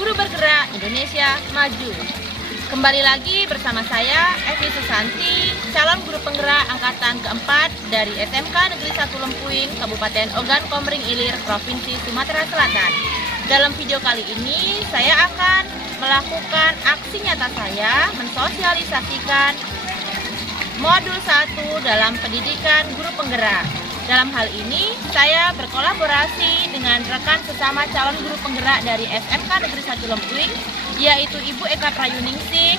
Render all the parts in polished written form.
Guru Bergerak Indonesia Maju. Kembali lagi bersama saya, Evi Susanti, calon guru penggerak angkatan keempat dari SMK Negeri 1 Lempuing, Kabupaten Ogan Komering Ilir, Provinsi Sumatera Selatan. Dalam video kali ini, saya akan melakukan aksi nyata saya mensosialisasikan modul 1 dalam pendidikan guru penggerak. Dalam hal ini, saya berkolaborasi dengan rekan sesama calon guru penggerak dari SMK Negeri 1 Lempuing, yaitu Ibu Eka Prayuningsih,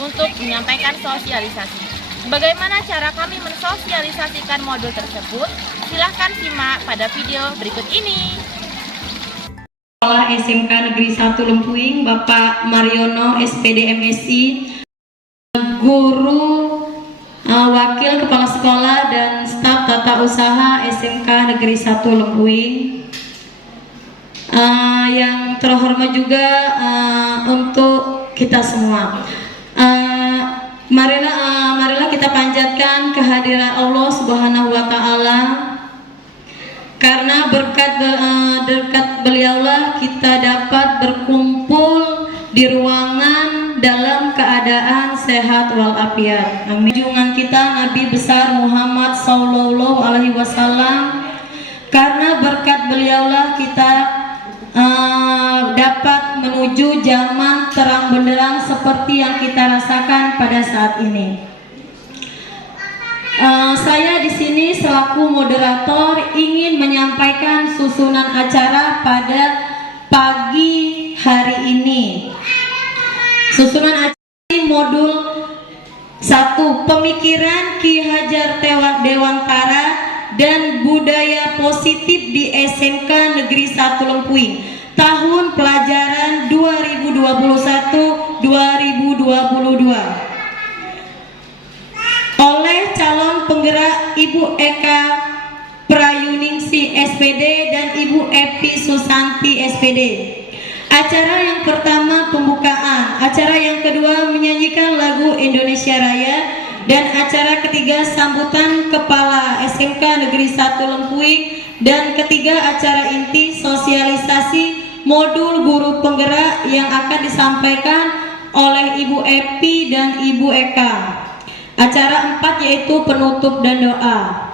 untuk menyampaikan sosialisasi. Bagaimana cara kami mensosialisasikan modul tersebut? Silahkan simak pada video berikut ini. Sekolah SMK Negeri 1 Lempuing, Bapak Mariono, SPD MSI, guru, wakil kepala sekolah dan staf tata usaha SMK Negeri 1 Lempuing, yang terhormat juga untuk kita semua. Marilah kita panjatkan kehadiran Allah Subhanahu wa Ta'ala, karena berkat beliaulah kita dapat berkumpul di ruangan dalam keadaan sehat walafiat. Amin. Junjungan kita Nabi besar Muhammad Sallallahu Alaihi Wasallam, karena berkat beliaulah kita dapat menuju zaman terang benderang seperti yang kita rasakan pada saat ini. Saya di sini selaku moderator ingin menyampaikan susunan acara pada pagi hari ini. Susunan acara modul 1, pemikiran Ki Hajar Dewantara dan budaya positif di SMK Negeri 1 Lempuing tahun pelajaran 2021-2022 oleh calon penggerak Ibu Eka Prayuningsih SPD dan Ibu Evi Susanti SPD. Acara yang pertama pembukaan, acara yang kedua menyanyikan lagu Indonesia Raya, dan acara ketiga sambutan Kepala SMK Negeri 1 Lempuing, dan ketiga acara inti sosialisasi modul guru penggerak yang akan disampaikan oleh Ibu Evi dan Ibu Eka. Acara 4 yaitu penutup dan doa.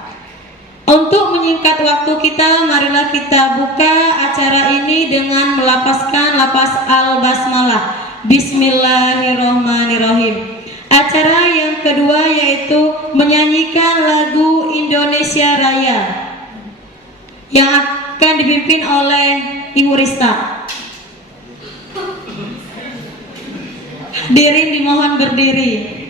Untuk menyingkat waktu kita, marilah kita buka acara ini dengan melafazkan lafaz al-basmalah. Bismillahirrahmanirrahim. Acara yang kedua yaitu menyanyikan lagu Indonesia Raya yang akan dipimpin oleh Ibu Rista. Hadirin dimohon berdiri.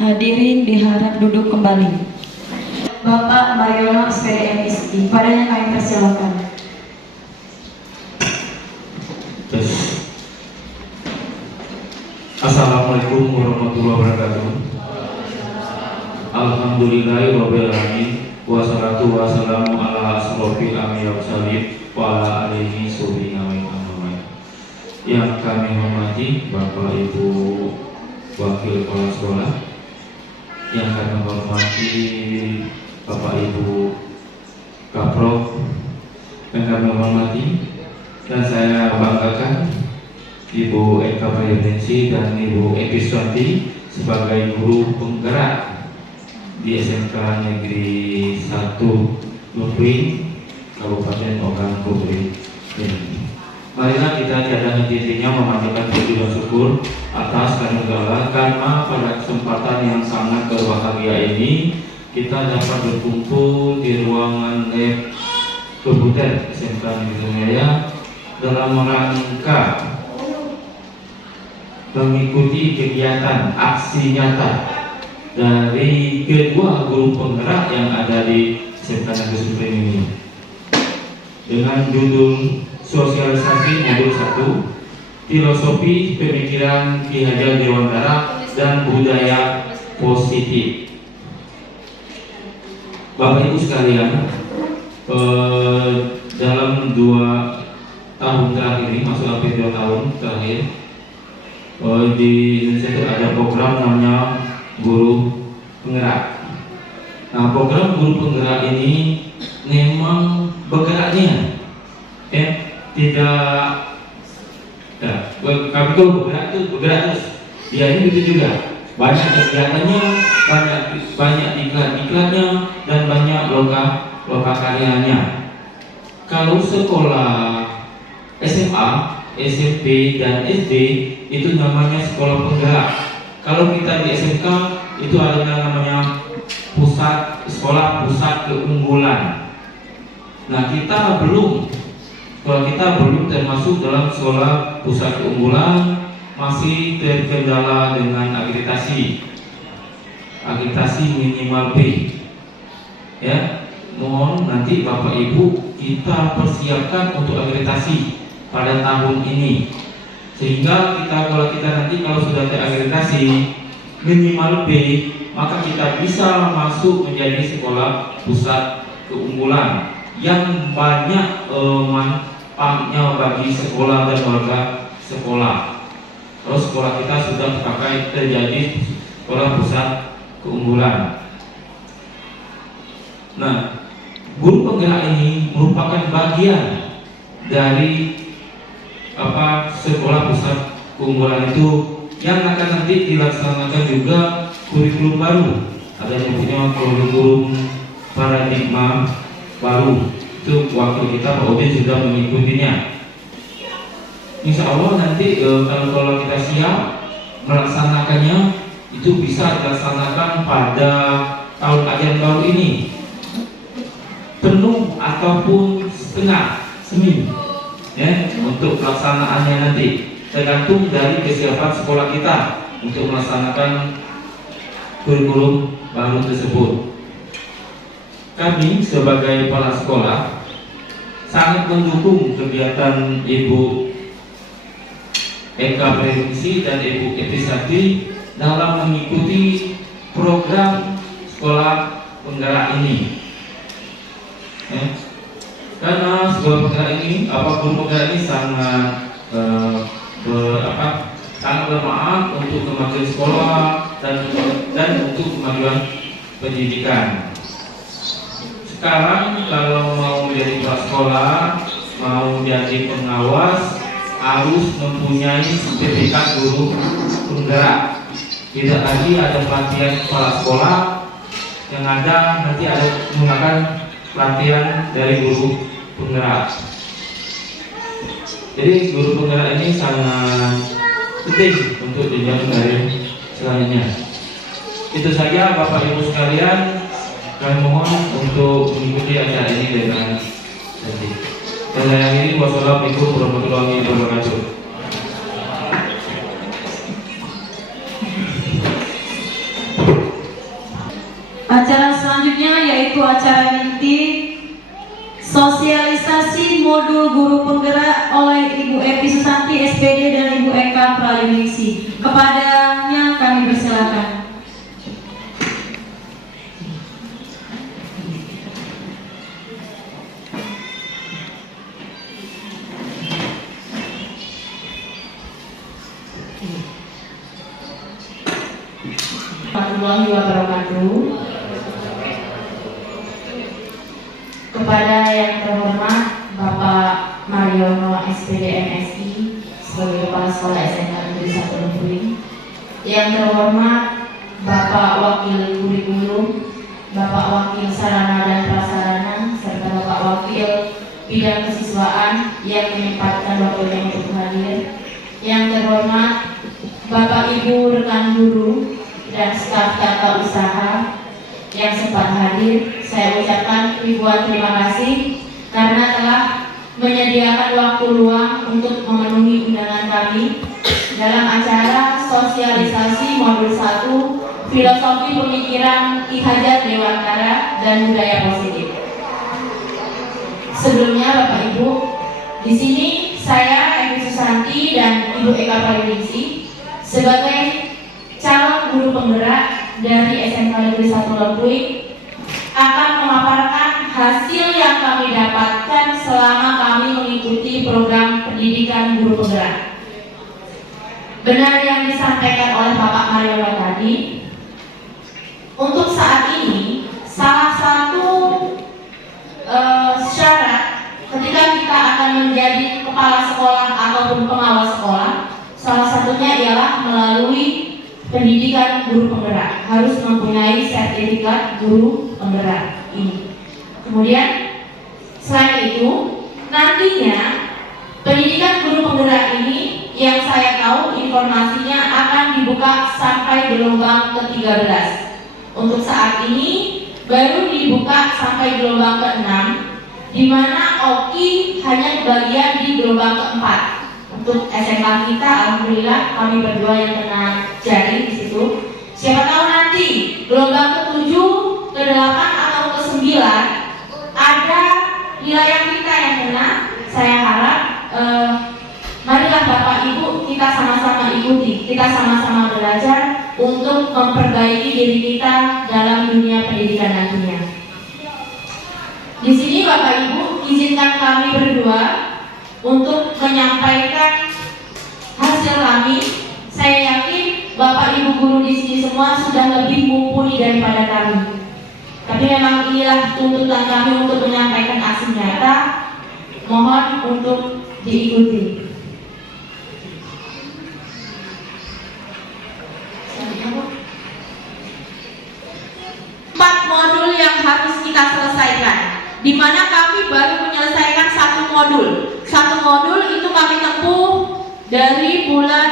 Hadirin diharap duduk kembali. Bapak Mariono, SPD MSI, padanya kami persilakan. Assalamualaikum warahmatullahi wabarakatuh. Alhamdulillahirrahmanirrahim. Wassalatu wassalamu ala asrofil anbiya'i wal mursalin wa ala alihi sholihina wa sallam. Yang kami hormati Bapak Ibu Wakil Kepala Sekolah, yang kami hormati Bapak Ibu Kaprov, yang kami hormati dan saya banggakan Ibu Eka Prayuningsi dan Ibu Epi Susanti sebagai guru penggerak di SMK Negeri 1 Lumpuing, Kabupaten Ogan Komering. Marilah kita tiada henti-hentinya memanjatkan puji dan syukur atas karunia karena pada kesempatan yang sangat berbahagia ini kita dapat berkumpul di ruangan lab komputer SMK Negeri Jaya dalam rangka mengikuti kegiatan aksi nyata dari kedua guru penggerak yang ada di SMK Negeri Sumpring ini dengan judul Sosialisasi Modul 1 Filosofi Pemikiran Ki Hajar Dewantara dan Budaya Positif. Bapak Ibu sekalian, dalam 2 tahun terakhir ini, masuk hampir 2 tahun terakhir, di Indonesia itu ada program namanya Guru Penggerak. Nah, program Guru Penggerak ini memang bergeraknya tidak kami kalau bergerak itu bergerak terus. Ya ini begitu juga. Banyak kegiatannya, banyak iklan-iklannya dan banyak loka karyanya. Kalau sekolah SMA, SMP dan SD itu namanya sekolah penggerak. Kalau kita di SMK itu ada namanya sekolah pusat keunggulan. Nah, kita belum termasuk dalam sekolah pusat keunggulan, masih terkendala dengan akreditasi minimal B. Ya, mohon nanti Bapak Ibu kita persiapkan untuk akreditasi pada tahun ini, sehingga kalau sudah terakreditasi minimal B, maka kita bisa masuk menjadi sekolah pusat keunggulan yang banyak manfaatnya bagi sekolah dan warga sekolah. Kalau sekolah kita sudah terjadi sekolah pusat keunggulan. Nah, guru penggerak ini merupakan bagian dari sekolah pusat keunggulan itu yang akan nanti dilaksanakan juga kurikulum baru. Ada yang punya kurikulum paradigma baru. Itu waktu kita Pak Udin sudah mengikutinya. Insya Allah nanti kalau kita siap melaksanakannya, itu bisa dilaksanakan pada tahun ajaran baru ini, penuh ataupun setengah semi, ya, untuk pelaksanaannya nanti tergantung dari kesiapan sekolah kita untuk melaksanakan kurikulum baru tersebut. Kami sebagai kepala sekolah sangat mendukung kegiatan Ibu Eka Prayuningsi dan Ibu Epi Susanti dalam mengikuti program sekolah penggerak ini. Karena sekolah penggerak ini, guru penggerak ini sangat sangat bermanfaat untuk kemajuan sekolah dan untuk kemajuan pendidikan. Sekarang kalau mau menjadi kepala sekolah, mau jadi pengawas, harus mempunyai sertifikat guru penggerak. Tidak lagi ada pelatihan kepala sekolah, yang ada nanti ada menggunakan pelatihan dari guru penggerak. Jadi guru penggerak ini sangat penting untuk jenjang karir selanjutnya. Itu saja Bapak Ibu sekalian, kami mohon untuk mengikuti acara ini dengan tertib. Dan saya akhiri, wassalamualaikum warahmatullahi wabarakatuh. Acara selanjutnya yaitu acara inti sosialisasi modul guru penggerak oleh Ibu Epi Susanti SPD dan Ibu Eka Prayuningsi kepada Warahmatullahi wabarakatuh. Kepada yang terhormat Bapak Mariono SPD MSI sebagai Kepala Sekolah SMK Negeri 1 Lempuying, yang terhormat Bapak Wakil Kurikulum, Bapak Wakil Sarana dan Prasarana, serta Bapak Wakil Bidang Kesiswaan yang menyempatkan waktunya untuk hadir, yang terhormat Bapak Ibu rekan guru dan staf tata usaha yang sempat hadir, saya ucapkan ribuan terima kasih karena telah menyediakan waktu luang untuk memenuhi undangan kami dalam acara sosialisasi modul 1 Filosofi Pemikiran Ki Hajar Dewantara dan Budaya Positif. Sebelumnya Bapak Ibu, di sini saya Evi Susanti dan Ibu Eka Prayuningsi sebagai calon guru penggerak dari SMK Negeri 1 Lempuying akan memaparkan hasil yang kami dapatkan selama kami mengikuti program pendidikan guru penggerak. Benar yang disampaikan oleh Bapak Mariono tadi, untuk saat ini salah satu syarat ketika kita akan menjadi kepala sekolah ataupun pengawas sekolah, salah satunya ialah melalui pendidikan guru penggerak, harus mempunyai sertifikat guru penggerak ini. Kemudian selain itu, nantinya pendidikan guru penggerak ini yang saya tahu informasinya akan dibuka sampai gelombang ke-13. Untuk saat ini baru dibuka sampai gelombang ke-6, di mana OKI hanya bagian di gelombang ke-4. Untuk SMK kita, alhamdulillah kami berdua yang kena jaring di situ. Siapa tahu nanti gelombang ke-7, ke-8 atau ke-9 ada wilayah kita yang kena. Saya harap marilah Bapak Ibu kita sama-sama ikuti, kita sama-sama belajar untuk memperbaiki diri kita dalam dunia pendidikan nantinya. Di sini Bapak Ibu izinkan kami berdua untuk menyampaikan hasil kami. Saya yakin Bapak Ibu guru di sini semua sudah lebih mumpuni daripada kami. Tapi memang inilah tuntutan kami untuk menyampaikan aksi nyata. Mohon untuk diikuti. 4 modul yang harus kita selesaikan, di mana kami baru menyelesaikan 1 modul. 1 modul itu kami tempuh dari bulan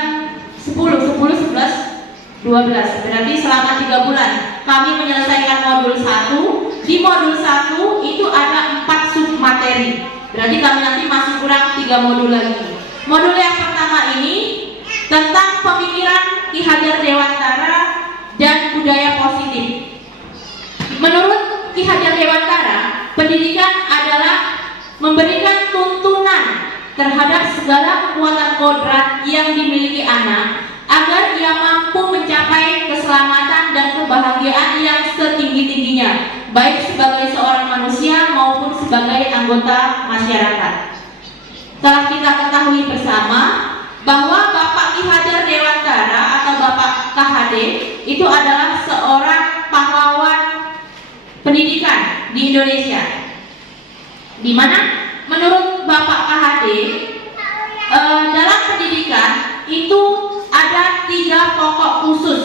10, 11, 12. Berarti selama 3 bulan kami menyelesaikan modul 1. Di modul 1 itu ada 4 submateri. Berarti kami nanti masih kurang 3 modul lagi. Modul yang pertama ini tentang pemikiran Ki Hajar Dewantara dan budaya positif. Menurut Ki Hajar Dewantara, pendidikan adalah memberikan tuntunan terhadap segala kekuatan kodrat yang dimiliki anak agar dia mampu mencapai keselamatan dan kebahagiaan yang setinggi-tingginya, baik sebagai seorang manusia maupun sebagai anggota masyarakat. Telah kita ketahui bersama bahwa Bapak Ki Hajar Dewantara atau Bapak KHD itu adalah seorang pahlawan pendidikan di Indonesia, di mana menurut Bapak KHD dalam pendidikan itu ada 3 pokok khusus.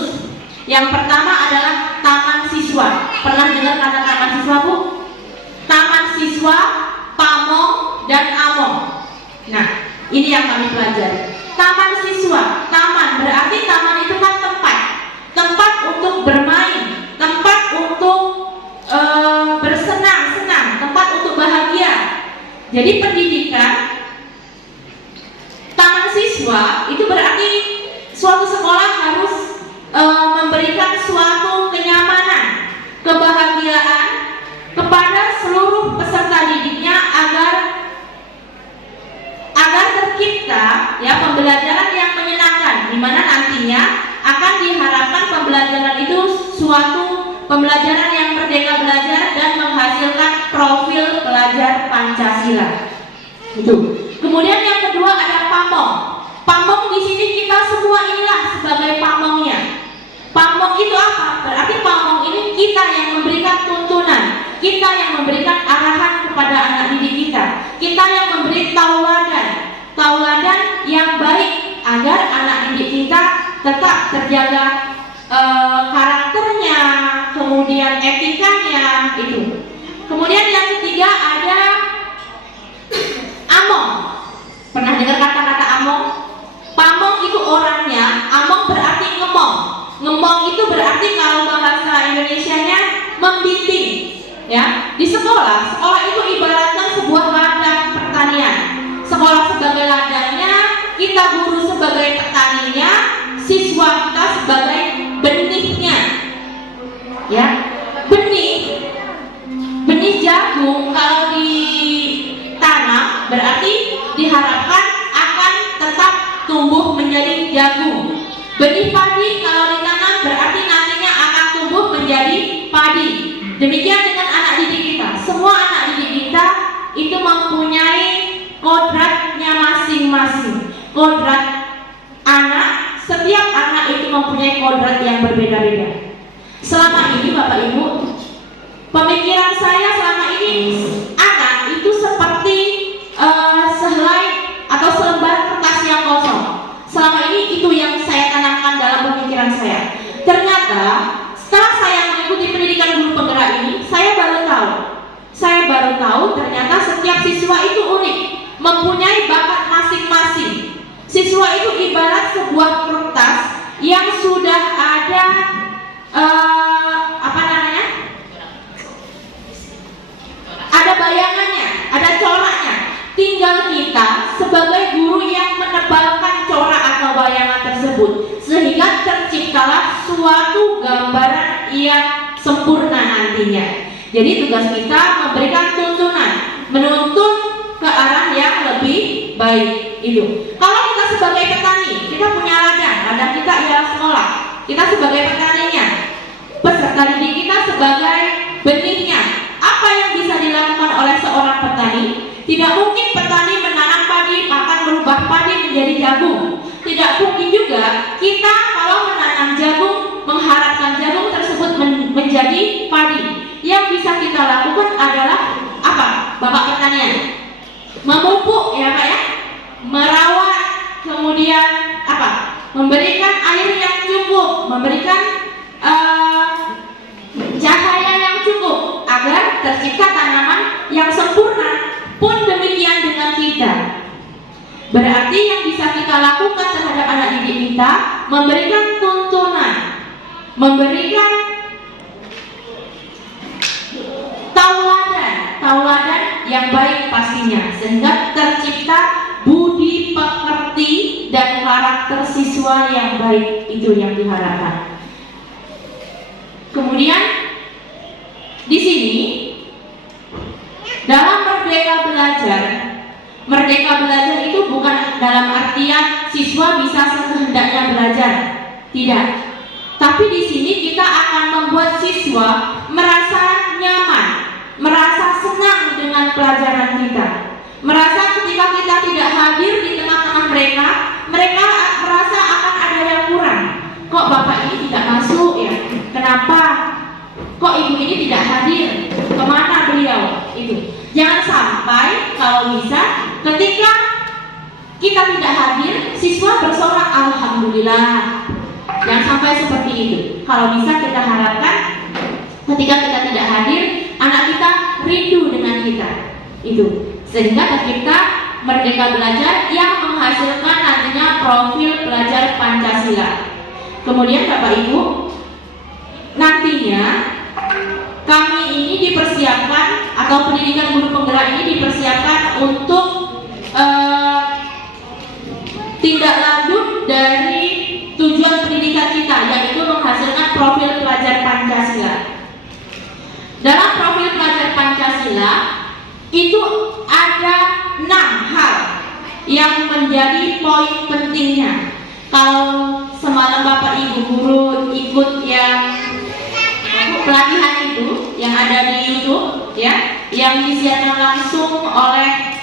Yang pertama adalah taman siswa. Pernah dengar kata taman siswa, Bu? Taman siswa, pamong, dan among. Nah, ini yang kami pelajari. Taman siswa, taman berarti taman itu kan tempat untuk bermain, tempat untuk bersenang-senang, tempat untuk bahagia. Jadi pendidikan taman siswa itu berarti suatu sekolah harus memberikan suatu kenyamanan, kebahagiaan kepada seluruh peserta didiknya agar tercipta ya pembelajaran yang menyenangkan, di mana nantinya akan diharapkan pembelajaran itu suatu pembelajaran yang merdeka belajar dan menghasilkan profil pelajar Pancasila. Itu. Kemudian yang kedua ada pamong. Pamong di sini kita semua ini tetap terjaga karakternya, kemudian etikanya itu. Kemudian yang ketiga ada among. Pernah dengar kata-kata among? Pamong itu orangnya, among berarti ngemong. Ngemong itu berarti kalau bahasa Indonesianya membimbing. Ya, di sekolah itu ibaratkan sebuah ladang pertanian. Sekolah sebagai ladangnya, kita guru sebagai petaninya, siswa kita sebagai benihnya. Ya, benih jagung kalau ditanam berarti diharapkan akan tetap tumbuh menjadi jagung. Benih padi kalau ditanam berarti nantinya akan tumbuh menjadi padi. Demikian dengan anak didik kita. Semua anak didik kita itu mempunyai kodratnya masing-masing. Kodrat anak, setiap anak itu mempunyai kodrat yang berbeda-beda. Selama ini Bapak Ibu, pemikiran saya selama ini anak itu seperti sehelai atau selembar kertas yang kosong. Selama ini itu yang saya tanamkan dalam pemikiran saya. Ternyata setelah saya mengikuti pendidikan guru penggerak ini, saya baru tahu ternyata setiap siswa itu unik, mempunyai bakat masing-masing. Siswa itu ibarat sebuah kertas yang sudah ada ada bayangannya, ada coraknya. Tinggal kita sebagai guru yang menebalkan corak atau bayangan tersebut, sehingga terciptalah suatu gambaran yang sempurna nantinya. Jadi tugas kita memberikan tuntunan, menuntun ke arah yang lebih baik itu. Kalau kita sebagai petani, kita punya ladang kita ialah sekolah. Kita sebagai petaninya, peserta didik kita sebagai benihnya. Apa yang bisa dilakukan oleh seorang petani? Tidak mungkin petani menanam padi akan merubah padi menjadi jagung. Tidak mungkin juga kita kalau menanam jagung mengharapkan jagung tersebut menjadi padi. Yang bisa kita lakukan adalah apa? Bapak pertanian, memupuk ya Pak ya, merawat, kemudian apa? Memberikan air yang cukup, memberikan cahaya yang cukup agar tercipta tanaman yang sempurna. Pun demikian dengan kita. Berarti yang bisa kita lakukan terhadap anak didik kita, memberikan tuntunan, memberikan tauladan yang baik pastinya, sehingga tercipta budi pekerti dan karakter siswa yang baik. Itu yang diharapkan. Kemudian di sini dalam merdeka belajar itu bukan dalam artian siswa bisa sekehendaknya belajar, tidak. Tapi di sini kita akan membuat siswa merasa nyaman, merasa senang dengan pelajaran kita, merasa ketika kita tidak hadir di tengah-tengah mereka, mereka merasa akan ada yang kurang. Kok Bapak ini tidak masuk ya? Kenapa? Kok Ibu ini tidak hadir? Kemana beliau? Itu. Jangan sampai kalau bisa ketika kita tidak hadir, siswa bersorak alhamdulillah. Jangan sampai seperti itu. Kalau bisa kita harapkan ketika kita tidak hadir, anak kita rindu dengan kita. Itu. Sehingga tercipta merdeka belajar yang menghasilkan nantinya profil pelajar Pancasila. Kemudian Bapak Ibu, nantinya kami ini dipersiapkan atau pendidikan guru penggerak ini dipersiapkan untuk tindak lanjut dari tujuan pendidikan kita, yaitu menghasilkan profil pelajar Pancasila. Dalam profil pelajar Pancasila itu ada 6 hal yang menjadi poin pentingnya. Kalau semalam Bapak Ibu guru ikut yang pelatihan itu yang ada di YouTube ya, yang disiarkan langsung oleh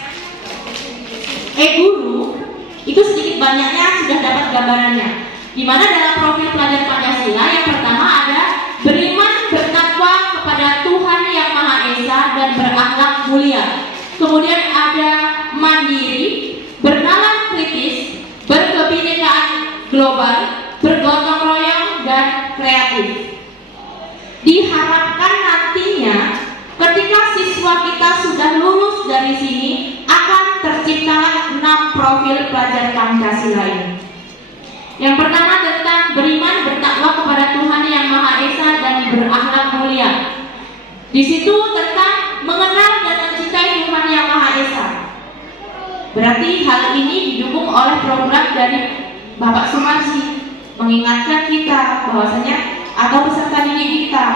guru, itu sedikit banyaknya sudah dapat gambarannya. Di mana dalam profil pelajar Pancasila yang pertama ada beriman bertakwa kepada Tuhan Yang Maha Esa dan berakhlak mulia. Kemudian ada mandiri, bernalar kritis, berkebinekaan global, kreatif. Diharapkan nantinya ketika siswa kita sudah lulus dari sini akan tercipta 6 profil pelajar Pancasila ini. Yang pertama tentang beriman bertakwa kepada Tuhan Yang Maha Esa dan berakhlak mulia. Di situ tentang mengenal dan mencintai Tuhan Yang Maha Esa. Berarti hal ini didukung oleh program dari Bapak Sumarsi, mengingatkan kita bahwasanya atau peserta didik kita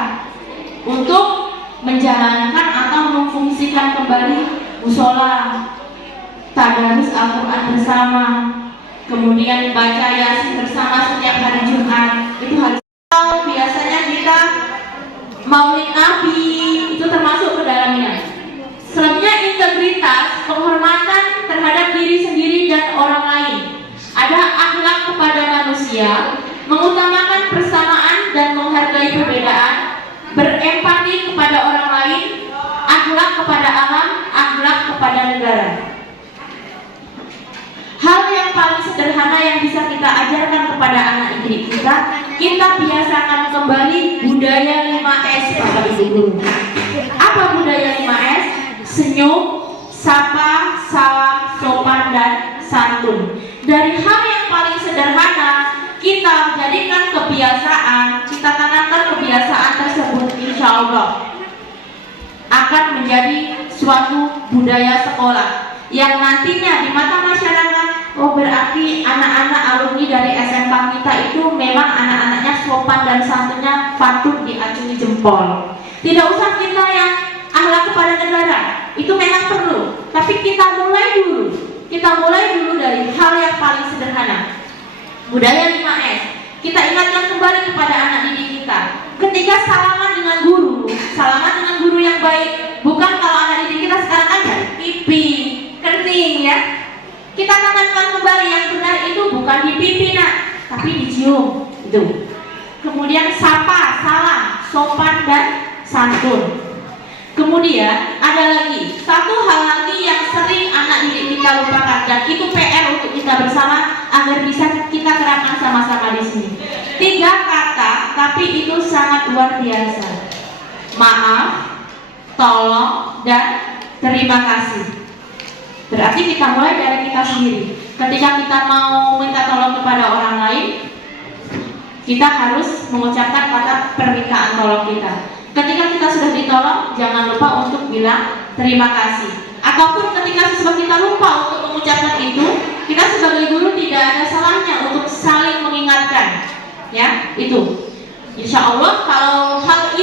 untuk menjalankan atau memfungsikan kembali musola, tadarus Al-Quran bersama, kemudian baca Yasin bersama setiap hari Jumat. Itu harus. Biasanya kita Maulid Nabi itu termasuk ke dalamnya. Selanjutnya integritas, penghormatan terhadap diri sendiri dan orang lain. Ada akhlak kepada manusia, mengutamakan persamaan dan menghargai perbedaan, berempati kepada orang lain, akhlak kepada alam, akhlak kepada negara. Hal yang paling sederhana yang bisa kita ajarkan kepada anak didik kita biasakan kembali budaya 5S Bapak Ibu Guru. Apa budaya 5S? Senyum, sapa, salam, sopan, dan santun. Dari hal yang paling sederhana kita jadikan kebiasaan, kita tanamkan kebiasaan tersebut, insya Allah akan menjadi suatu budaya sekolah yang nantinya di mata masyarakat, oh berarti anak-anak alumni dari SMK kita itu memang anak-anaknya sopan dan santunnya patut diacungi jempol. Tidak usah kita yang akhlak kepada negara, itu memang perlu, tapi kita mulai dulu dari hal yang paling sederhana. Budaya 5S, kita ingatkan kembali kepada anak didik kita. Ketika salaman dengan guru yang baik, bukan kalau anak didik kita sekarang aja pipi, kening ya. Kita tanamkan kembali yang benar itu bukan di pipi nak, tapi dicium itu. Kemudian sapa, salam, sopan dan santun. Kemudian ada lagi satu hal lagi yang sering anak didik kita lupakan, dan itu PR untuk kita bersama agar bisa kita terapkan sama-sama di sini. 3 kata, tapi itu sangat luar biasa. Maaf, tolong, dan terima kasih. Berarti kita mulai dari kita sendiri. Ketika kita mau minta tolong kepada orang lain, kita harus mengucapkan kata permintaan tolong kita. Ketika kita sudah ditolong, jangan lupa untuk bilang terima kasih. Ataupun ketika siswa kita lupa untuk mengucapkan itu, kita sebagai guru tidak ada salahnya untuk saling mengingatkan. Ya, itu. Insya Allah kalau hal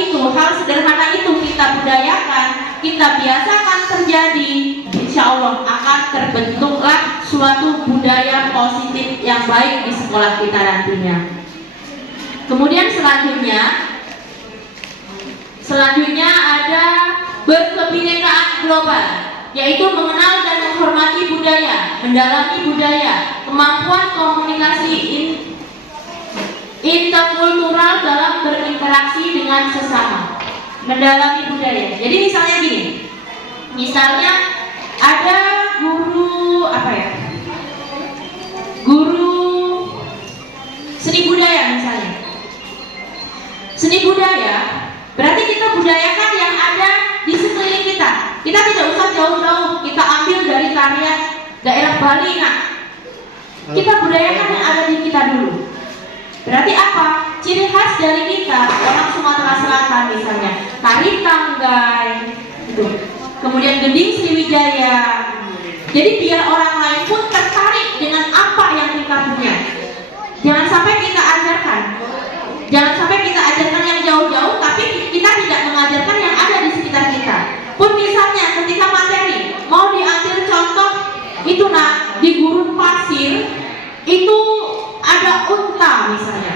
sederhana itu kita budayakan, kita biasakan terjadi, insya Allah akan terbentuklah suatu budaya positif yang baik di sekolah kita nantinya. Kemudian selanjutnya ada berkebinekaan global, yaitu mengenal dan menghormati budaya, mendalami budaya, kemampuan komunikasi interkultural dalam berinteraksi dengan sesama, mendalami budaya. Jadi misalnya gini, ada guru seni budaya misalnya. Seni budaya berarti kita budayakan yang ada di sekeliling kita. Kita tidak usah jauh-jauh, kita ambil dari tarian daerah Bali. Nah, kita budayakan yang ada di kita dulu. Berarti apa? Ciri khas dari kita, orang Sumatera Selatan misalnya, tari tanggai, gitu. Kemudian gending Sriwijaya. Jadi biar orang lain pun tertarik dengan apa yang kita punya. Jangan sampai kita ajarkan yang jauh-jauh, tapi kita tidak mengajarkan yang ada di sekitar kita. Pun misalnya ketika materi mau diambil contoh itu di gurun pasir itu ada unta misalnya.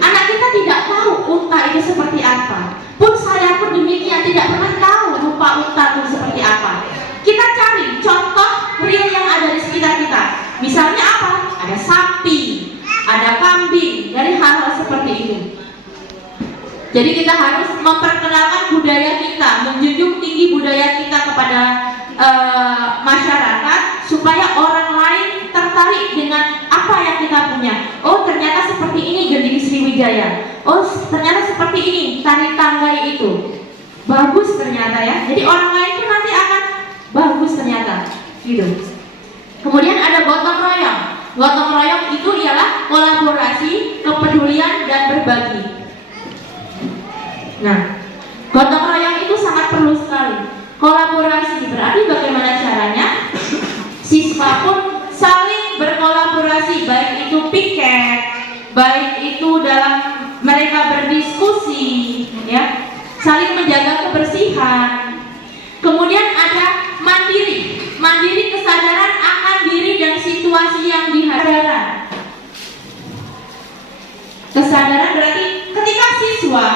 Anak kita tidak tahu unta itu seperti apa. Pun saya pun demikian tidak pernah tahu rupa unta itu seperti apa. Kita cari contoh real yang ada di sekitar kita. Misalnya apa? Ada sapi, ada kambing, dari hal-hal seperti itu. Jadi kita harus memperkenalkan budaya kita, menjunjung tinggi budaya kita kepada masyarakat, supaya orang lain tertarik dengan apa yang kita punya. Oh ternyata seperti ini gending Sriwijaya. oh ternyata seperti ini tari tanggai itu bagus ternyata ya. Jadi orang lain tuh nanti akan bagus ternyata gitu. Kemudian ada gotong royong. Gotong royong itu ialah kolaborasi, kepedulian dan berbagi. Nah, gotong royong itu sangat perlu sekali. Kolaborasi berarti bagaimana caranya siswa pun saling berkolaborasi, baik itu piket, baik itu dalam mereka berdiskusi, ya, saling menjaga kebersihan. Kemudian ada mandiri. Mandiri kesadaran akan diri dan situasi yang dihadapi. Kesadaran berarti ketika siswa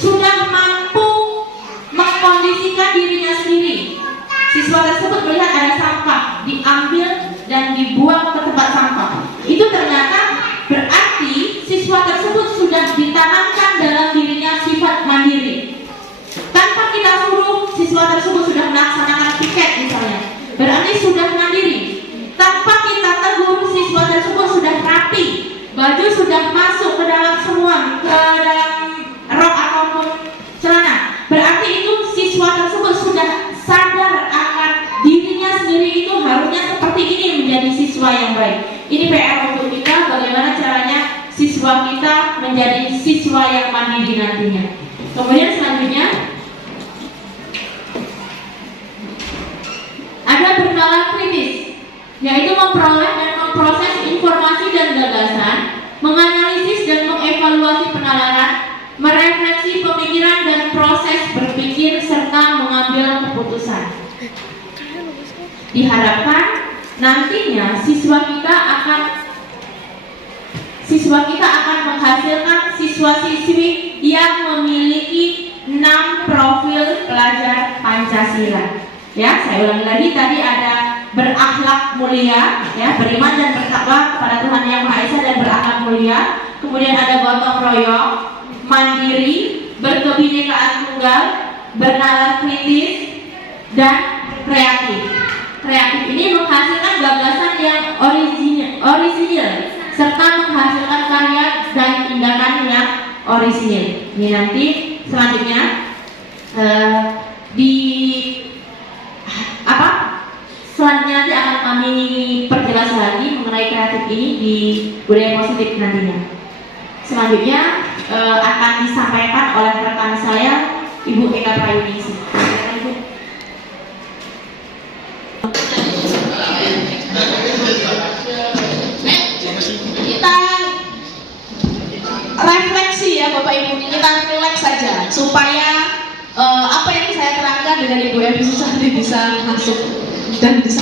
sudah mampu mengkondisikan dirinya sendiri, siswa tersebut melihat ada sampah, diambil dan dibuang ke tempat sampah. Itu ternyata berarti siswa tersebut sudah ditanamkan dalam dirinya sifat mandiri. Tanpa kita suruh, siswa tersebut sudah melaksanakan piket misalnya, berarti sudah mandiri. Tanpa kita tegur, siswa tersebut sudah rapi, baju sudah masuk ke dalam semua, ke dalam rok ataupun celana. Berarti itu siswa tersebut sudah sadar akan dirinya sendiri itu harusnya seperti ini menjadi siswa yang baik. Ini PR untuk kita, bagaimana caranya siswa kita menjadi siswa yang mandiri nantinya. Kemudian selanjutnya ada bernalar kritis, yaitu memperoleh dan memproses informasi dan gagasan, menganalisis dan mengevaluasi penalaran, merefleksi pemikiran dan proses berpikir serta mengambil keputusan. Diharapkan nantinya siswa kita akan menghasilkan siswa-siswi yang memiliki 6 profil pelajar Pancasila. Ya, saya ulangi lagi, tadi ada berakhlak mulia, ya, beriman dan bertakwa kepada Tuhan Yang Maha Esa dan berakhlak mulia. Kemudian ada gotong royong, mandiri, berkebinekaan tunggal, bernalar kritis, dan kreatif. Kreatif ini menghasilkan gagasan yang orisinil serta menghasilkan karya dan tindakan yang orisinil. Ini nanti selanjutnya selanjutnya nanti akan kami perjelas lagi mengenai kreatif ini di budaya positif nantinya. Selanjutnya akan disampaikan oleh rekan saya, Ibu Eka Prayuningsi. Kita refleksi ya Bapak Ibu, kita relax saja supaya apa yang saya terangkan dengan Ibu Evi Susanti bisa masuk dan bisa.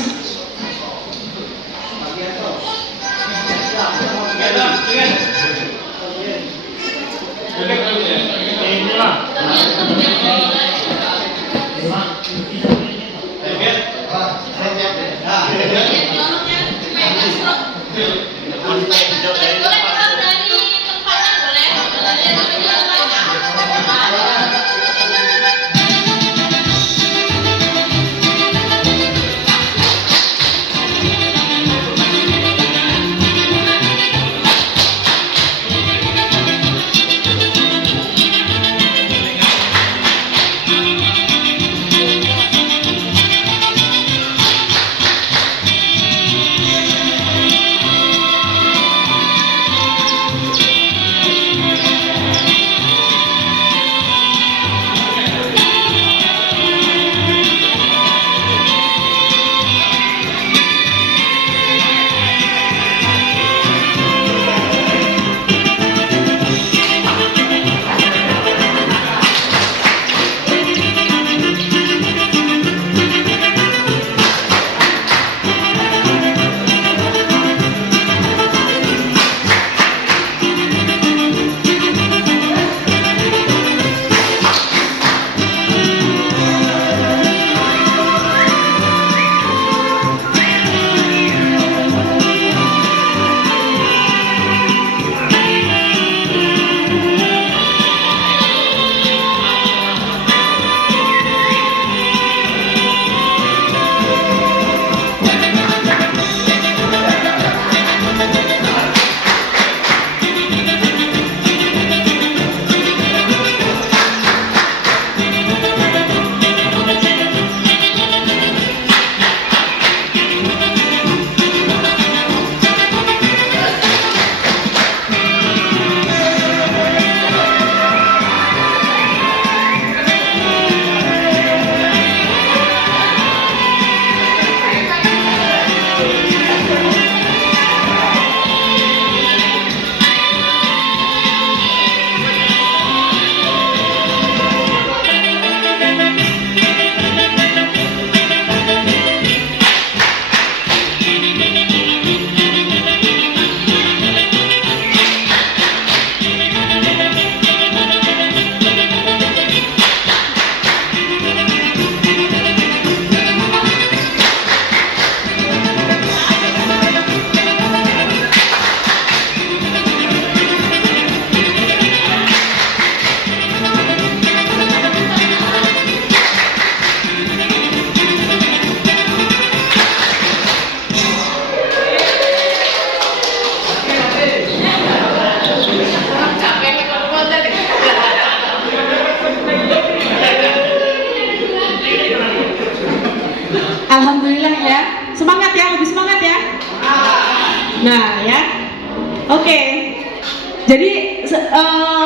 Jadi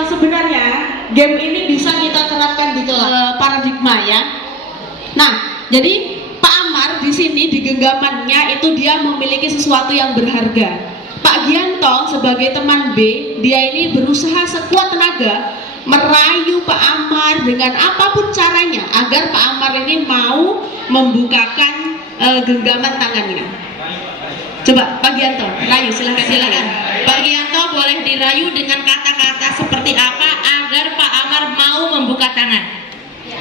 sebenarnya game ini bisa kita terapkan di paradigma ya. Nah, jadi Pak Amar di sini di genggamannya itu dia memiliki sesuatu yang berharga. Pak Gianto sebagai teman B, dia ini berusaha sekuat tenaga merayu Pak Amar dengan apapun caranya agar Pak Amar ini mau membukakan genggaman tangannya. Coba Pak Gianto, rayu silakan. Pak Gianto boleh dirayu dengan kata-kata seperti apa agar Pak Amar mau membuka tangan.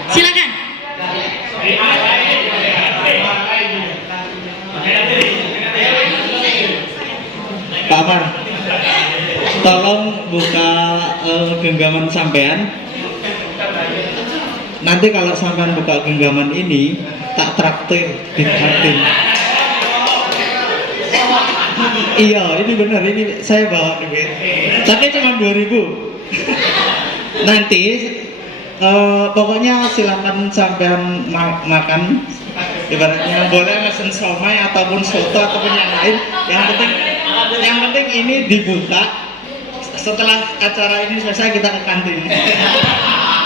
Silakan. Pak Amar, tolong buka genggaman sampean. Nanti kalau sampean buka genggaman ini, tak traktir di kantin. Iya, ini benar, ini saya bawa duit. Tapi cuma 2.000. Nanti pokoknya silakan sampean makan. Ibaratnya boleh mesen somai ataupun soto ataupun yang lain. Yang penting ini dibuka. Setelah acara ini selesai kita ke kantin.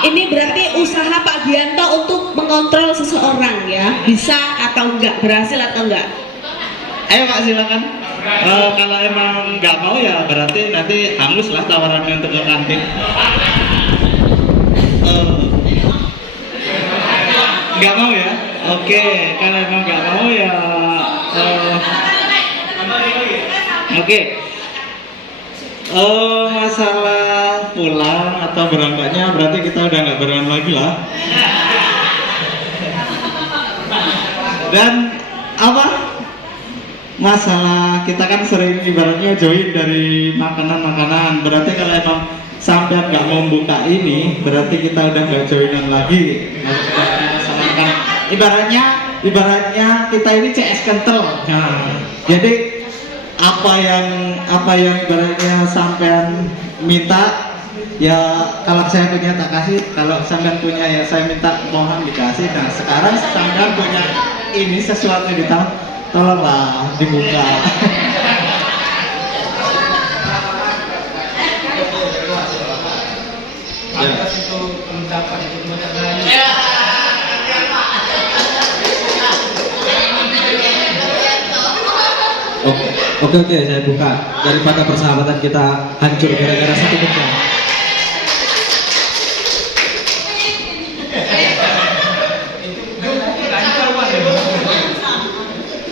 Ini berarti usaha Pak Gianto untuk mengontrol seseorang ya, bisa atau enggak, berhasil atau enggak? Ayo Pak silakan. Kalau emang nggak mau ya berarti nanti hangus lah tawarannya untuk ke kantin. Nggak mau ya? Oke, kalau emang nggak mau ya. Oke. Masalah pulang atau berangkatnya berarti kita udah nggak barengan lagi lah. Dan apa? Masalah kita kan sering ibaratnya join dari makanan-makanan. Berarti kalau emang sampai nggak mau buka ini, berarti kita udah nggak joinan lagi. Masalahkan ibaratnya kita ini CS kental. Nah, jadi apa yang ibaratnya sampean minta ya, kalau saya punya tak kasih, kalau sampean punya ya saya minta mohon dikasih. Nah sekarang sampean punya ini sesuatu di tahun, tolonglah dibuka. Oke, saya buka. Daripada persahabatan kita hancur gara-gara satu benda.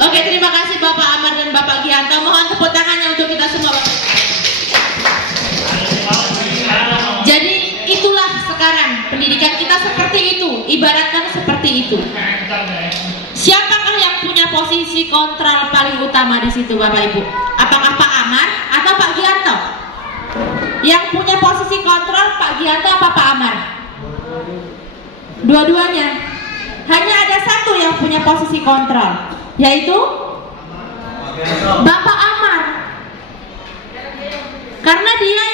Oke, terima kasih Bapak Amar dan Bapak Gianto. Mohon tepuk tangannya untuk kita semua. Jadi itulah sekarang pendidikan kita seperti itu, ibaratkan seperti itu. Siapakah yang punya posisi kontrol paling utama di situ, Bapak Ibu? Apakah Pak Amar atau Pak Gianto? Yang punya posisi kontrol Pak Gianto apa Pak Amar? Dua-duanya. Hanya ada satu yang punya posisi kontrol, yaitu Bapak Amar. Karena dia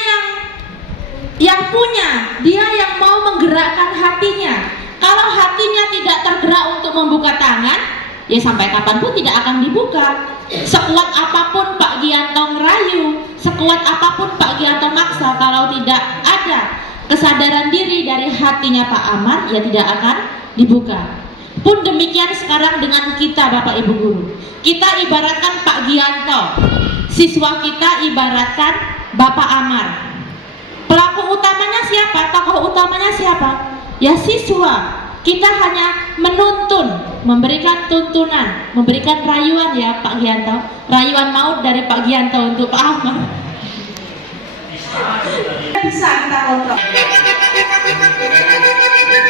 yang punya, dia yang mau menggerakkan hatinya. Kalau hatinya tidak tergerak untuk membuka tangan, ya sampai kapanpun tidak akan dibuka. Sekuat apapun Pak Gianto ngerayu, sekuat apapun Pak Gianto maksa, kalau tidak ada kesadaran diri dari hatinya Pak Amar, ya tidak akan dibuka. Pun demikian sekarang dengan kita Bapak Ibu Guru. Kita ibaratkan Pak Gianto, siswa kita ibaratkan Bapak Amar. Pelaku utamanya siapa? Tokoh utamanya siapa? Ya siswa. Kita hanya menuntun, memberikan tuntunan, memberikan rayuan ya Pak Gianto. Rayuan maut dari Pak Gianto untuk Pak Amar. Bisa kita kontrol. 5, 4, 5, 4, 3, 2.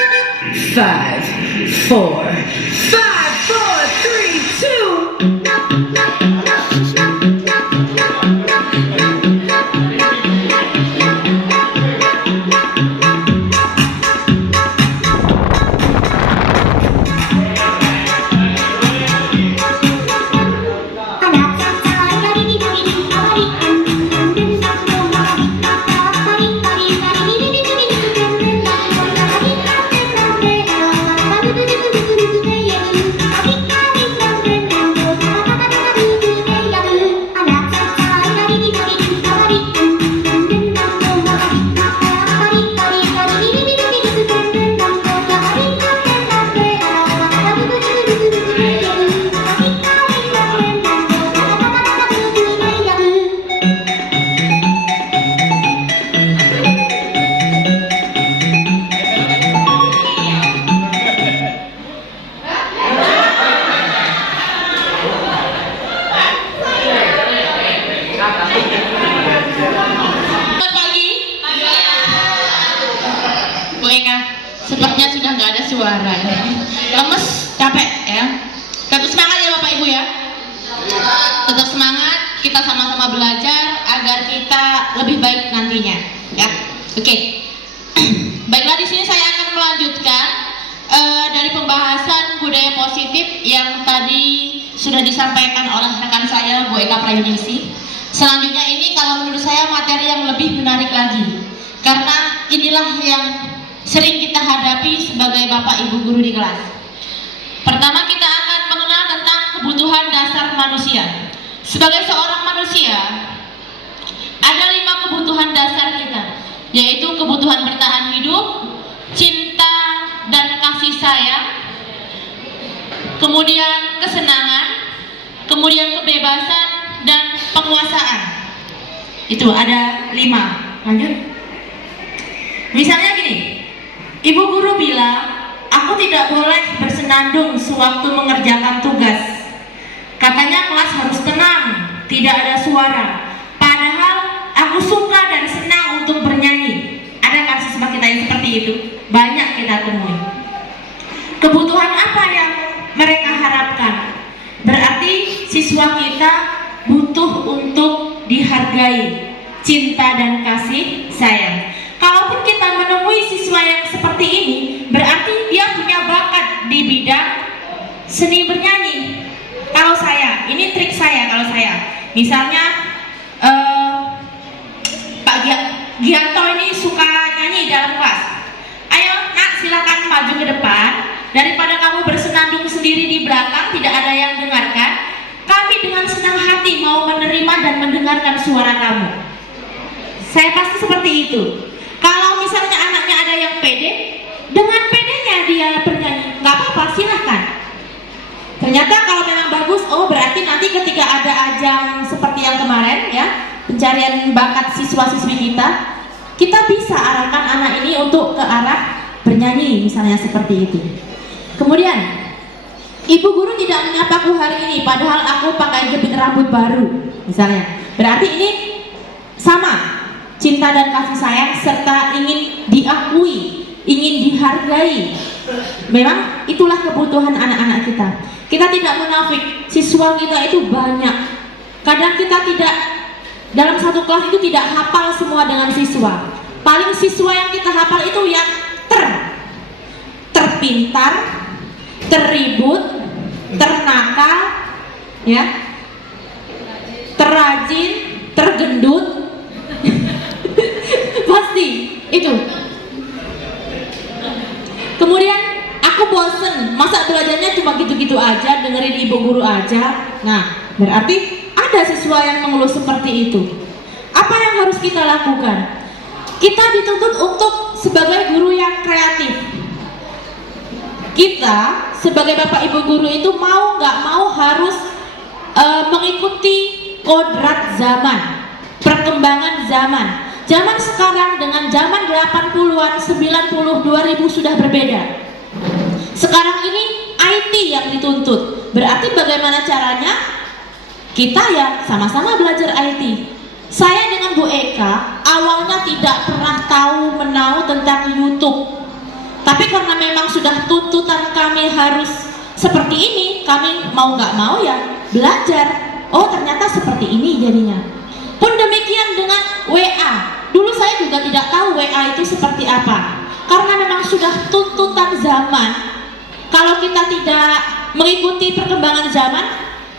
Sepertinya sudah nggak ada suara. Lemes, capek ya. Tetap semangat ya Bapak Ibu ya. Tetap semangat, kita sama-sama belajar agar kita lebih baik nantinya ya. Oke. Baiklah, di sini saya akan melanjutkan dari pembahasan budaya positif yang tadi sudah disampaikan oleh rekan saya Bu Eka Prayuningsi. Selanjutnya ini kalau menurut saya materi yang lebih menarik lagi, karena inilah yang sering kita hadapi sebagai Bapak Ibu guru di kelas. Pertama, kita akan mengenal tentang kebutuhan dasar manusia. Sebagai seorang manusia, ada 5 kebutuhan dasar kita, yaitu kebutuhan bertahan hidup, cinta dan kasih sayang, kemudian kesenangan, kemudian kebebasan dan penguasaan. Itu ada 5. Lanjut. Misalnya gini, ibu guru bilang, aku tidak boleh bersenandung sewaktu mengerjakan tugas. Katanya kelas harus tenang, tidak ada suara. Padahal aku suka dan senang untuk bernyanyi. Ada kan siswa kita yang seperti itu? Banyak kita temui. Kebutuhan apa yang mereka harapkan? Berarti siswa kita butuh untuk dihargai, cinta dan kasih sayang. Kalaupun kita menemui siswa yang seperti ini, berarti dia punya bakat di bidang seni bernyanyi. Kalau saya, ini trik saya kalau saya. Misalnya Pak Gianto ini suka nyanyi dalam kelas. Ayo nak, silakan maju ke depan. Daripada kamu bersenandung sendiri di belakang, tidak ada yang dengarkan, kami dengan senang hati mau menerima dan mendengarkan suara kamu. Saya pasti seperti itu. Kalau misalnya anaknya ada yang pede, dengan pedenya dia bernyanyi, nggak apa-apa, silahkan. Ternyata kalau memang bagus, oh berarti nanti ketika ada ajang seperti yang kemarin ya, pencarian bakat siswa-siswi kita bisa arahkan anak ini untuk ke arah bernyanyi, misalnya seperti itu. Kemudian, ibu guru tidak menyapaku hari ini, padahal aku pakai jepit rambut baru, misalnya. Berarti ini sama, cinta dan kasih sayang serta ingin diakui, ingin dihargai. Memang itulah kebutuhan anak-anak kita. Kita tidak munafik, siswa kita itu banyak. Kadang kita tidak, dalam satu kelas itu tidak hafal semua dengan siswa. Paling siswa yang kita hafal itu yang terpintar, terribut, ternakal, ya, terrajin, tergendut. Pasti itu. Kemudian aku bosen, masa belajarnya cuma gitu-gitu aja, dengerin ibu guru aja. Nah, berarti ada siswa yang mengeluh seperti itu. Apa yang harus kita lakukan? Kita dituntut untuk sebagai guru yang kreatif. Kita sebagai bapak ibu guru itu mau nggak mau harus mengikuti kodrat zaman, perkembangan zaman. Zaman sekarang dengan zaman 80-an, 90, 2000 sudah berbeda. Sekarang ini IT yang dituntut. Berarti bagaimana caranya? Kita ya sama-sama belajar IT. Saya dengan Bu Eka awalnya tidak pernah tahu menau tentang YouTube. Tapi karena memang sudah tuntutan kami harus seperti ini, kami mau nggak mau ya belajar. Oh ternyata seperti ini jadinya. Pun demikian dengan WA. Dulu saya juga tidak tahu WA itu seperti apa. Karena memang sudah tuntutan zaman. Kalau kita tidak mengikuti perkembangan zaman,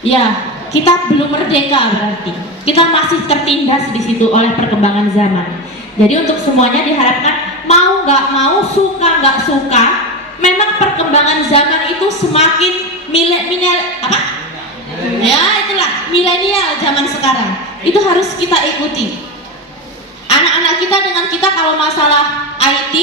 ya kita belum merdeka berarti. Kita masih tertindas di situ oleh perkembangan zaman. Jadi untuk semuanya diharapkan mau nggak mau, suka nggak suka, memang perkembangan zaman itu semakin milenial zaman sekarang. Itu harus kita ikuti. Anak-anak kita dengan kita kalau masalah IT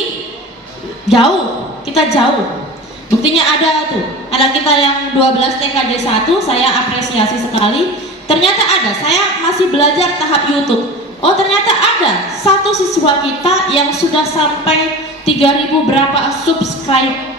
jauh, kita jauh. Buktinya ada tuh, ada kita yang 12 TKJ 1, saya apresiasi sekali. Ternyata ada, saya masih belajar tahap YouTube. Oh ternyata ada satu siswa kita yang sudah sampai 3000 berapa subscribe.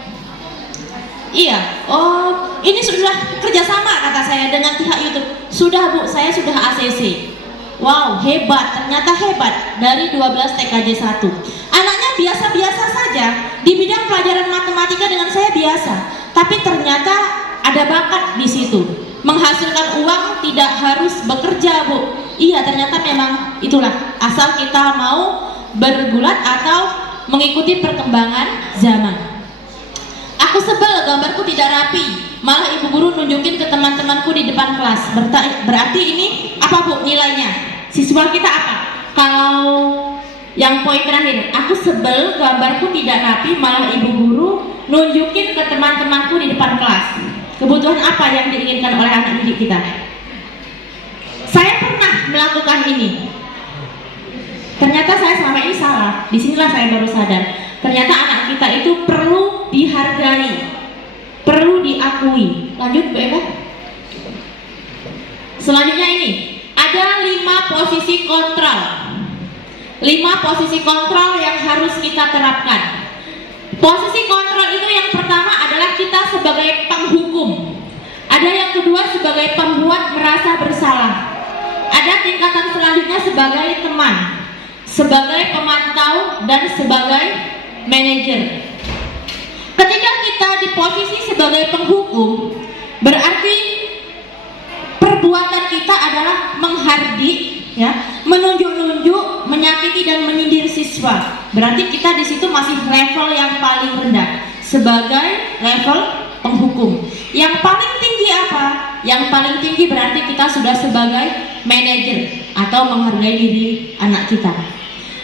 Iya, oh ini sudah kerjasama kata saya dengan pihak YouTube. Sudah Bu, saya sudah ACC. wow hebat, ternyata hebat dari 12 TKJ 1. Anaknya biasa-biasa saja di bidang pelajaran matematika dengan saya biasa, tapi ternyata ada bakat di situ. Menghasilkan uang tidak harus bekerja, Bu. Iya, ternyata memang itulah, asal kita mau bergulat atau mengikuti perkembangan zaman. Aku sebel gambarku tidak rapi, malah ibu guru nunjukin ke teman-temanku di depan kelas. Berarti ini apa, Bu, nilainya? Siswa kita apa? Kalau yang poin terakhir, aku sebel gambarku tidak rapi, malah ibu guru nunjukin ke teman-temanku di depan kelas. Kebutuhan apa yang diinginkan oleh anak didik kita? Saya pernah melakukan ini. Ternyata saya selama ini salah. Disinilah saya baru sadar. Ternyata anak kita itu perlu dihargai, perlu diakui. Lanjut, Bu Eva. Selanjutnya ini, ada 5 posisi kontrol. 5 posisi kontrol yang harus kita terapkan. Posisi kontrol itu yang pertama adalah kita sebagai penghukum. Ada yang kedua sebagai pembuat merasa bersalah. Ada tingkatan selanjutnya sebagai teman, sebagai pemantau, dan sebagai manajer. Ketika kita di posisi sebagai penghukum, berarti perbuatan kita adalah menghardik, ya, menunjuk-nunjuk, menyakiti dan menyindir siswa. Berarti kita di situ masih level yang paling rendah sebagai level penghukum. Yang paling tinggi apa? Yang paling tinggi berarti kita sudah sebagai manajer atau menghargai diri anak kita.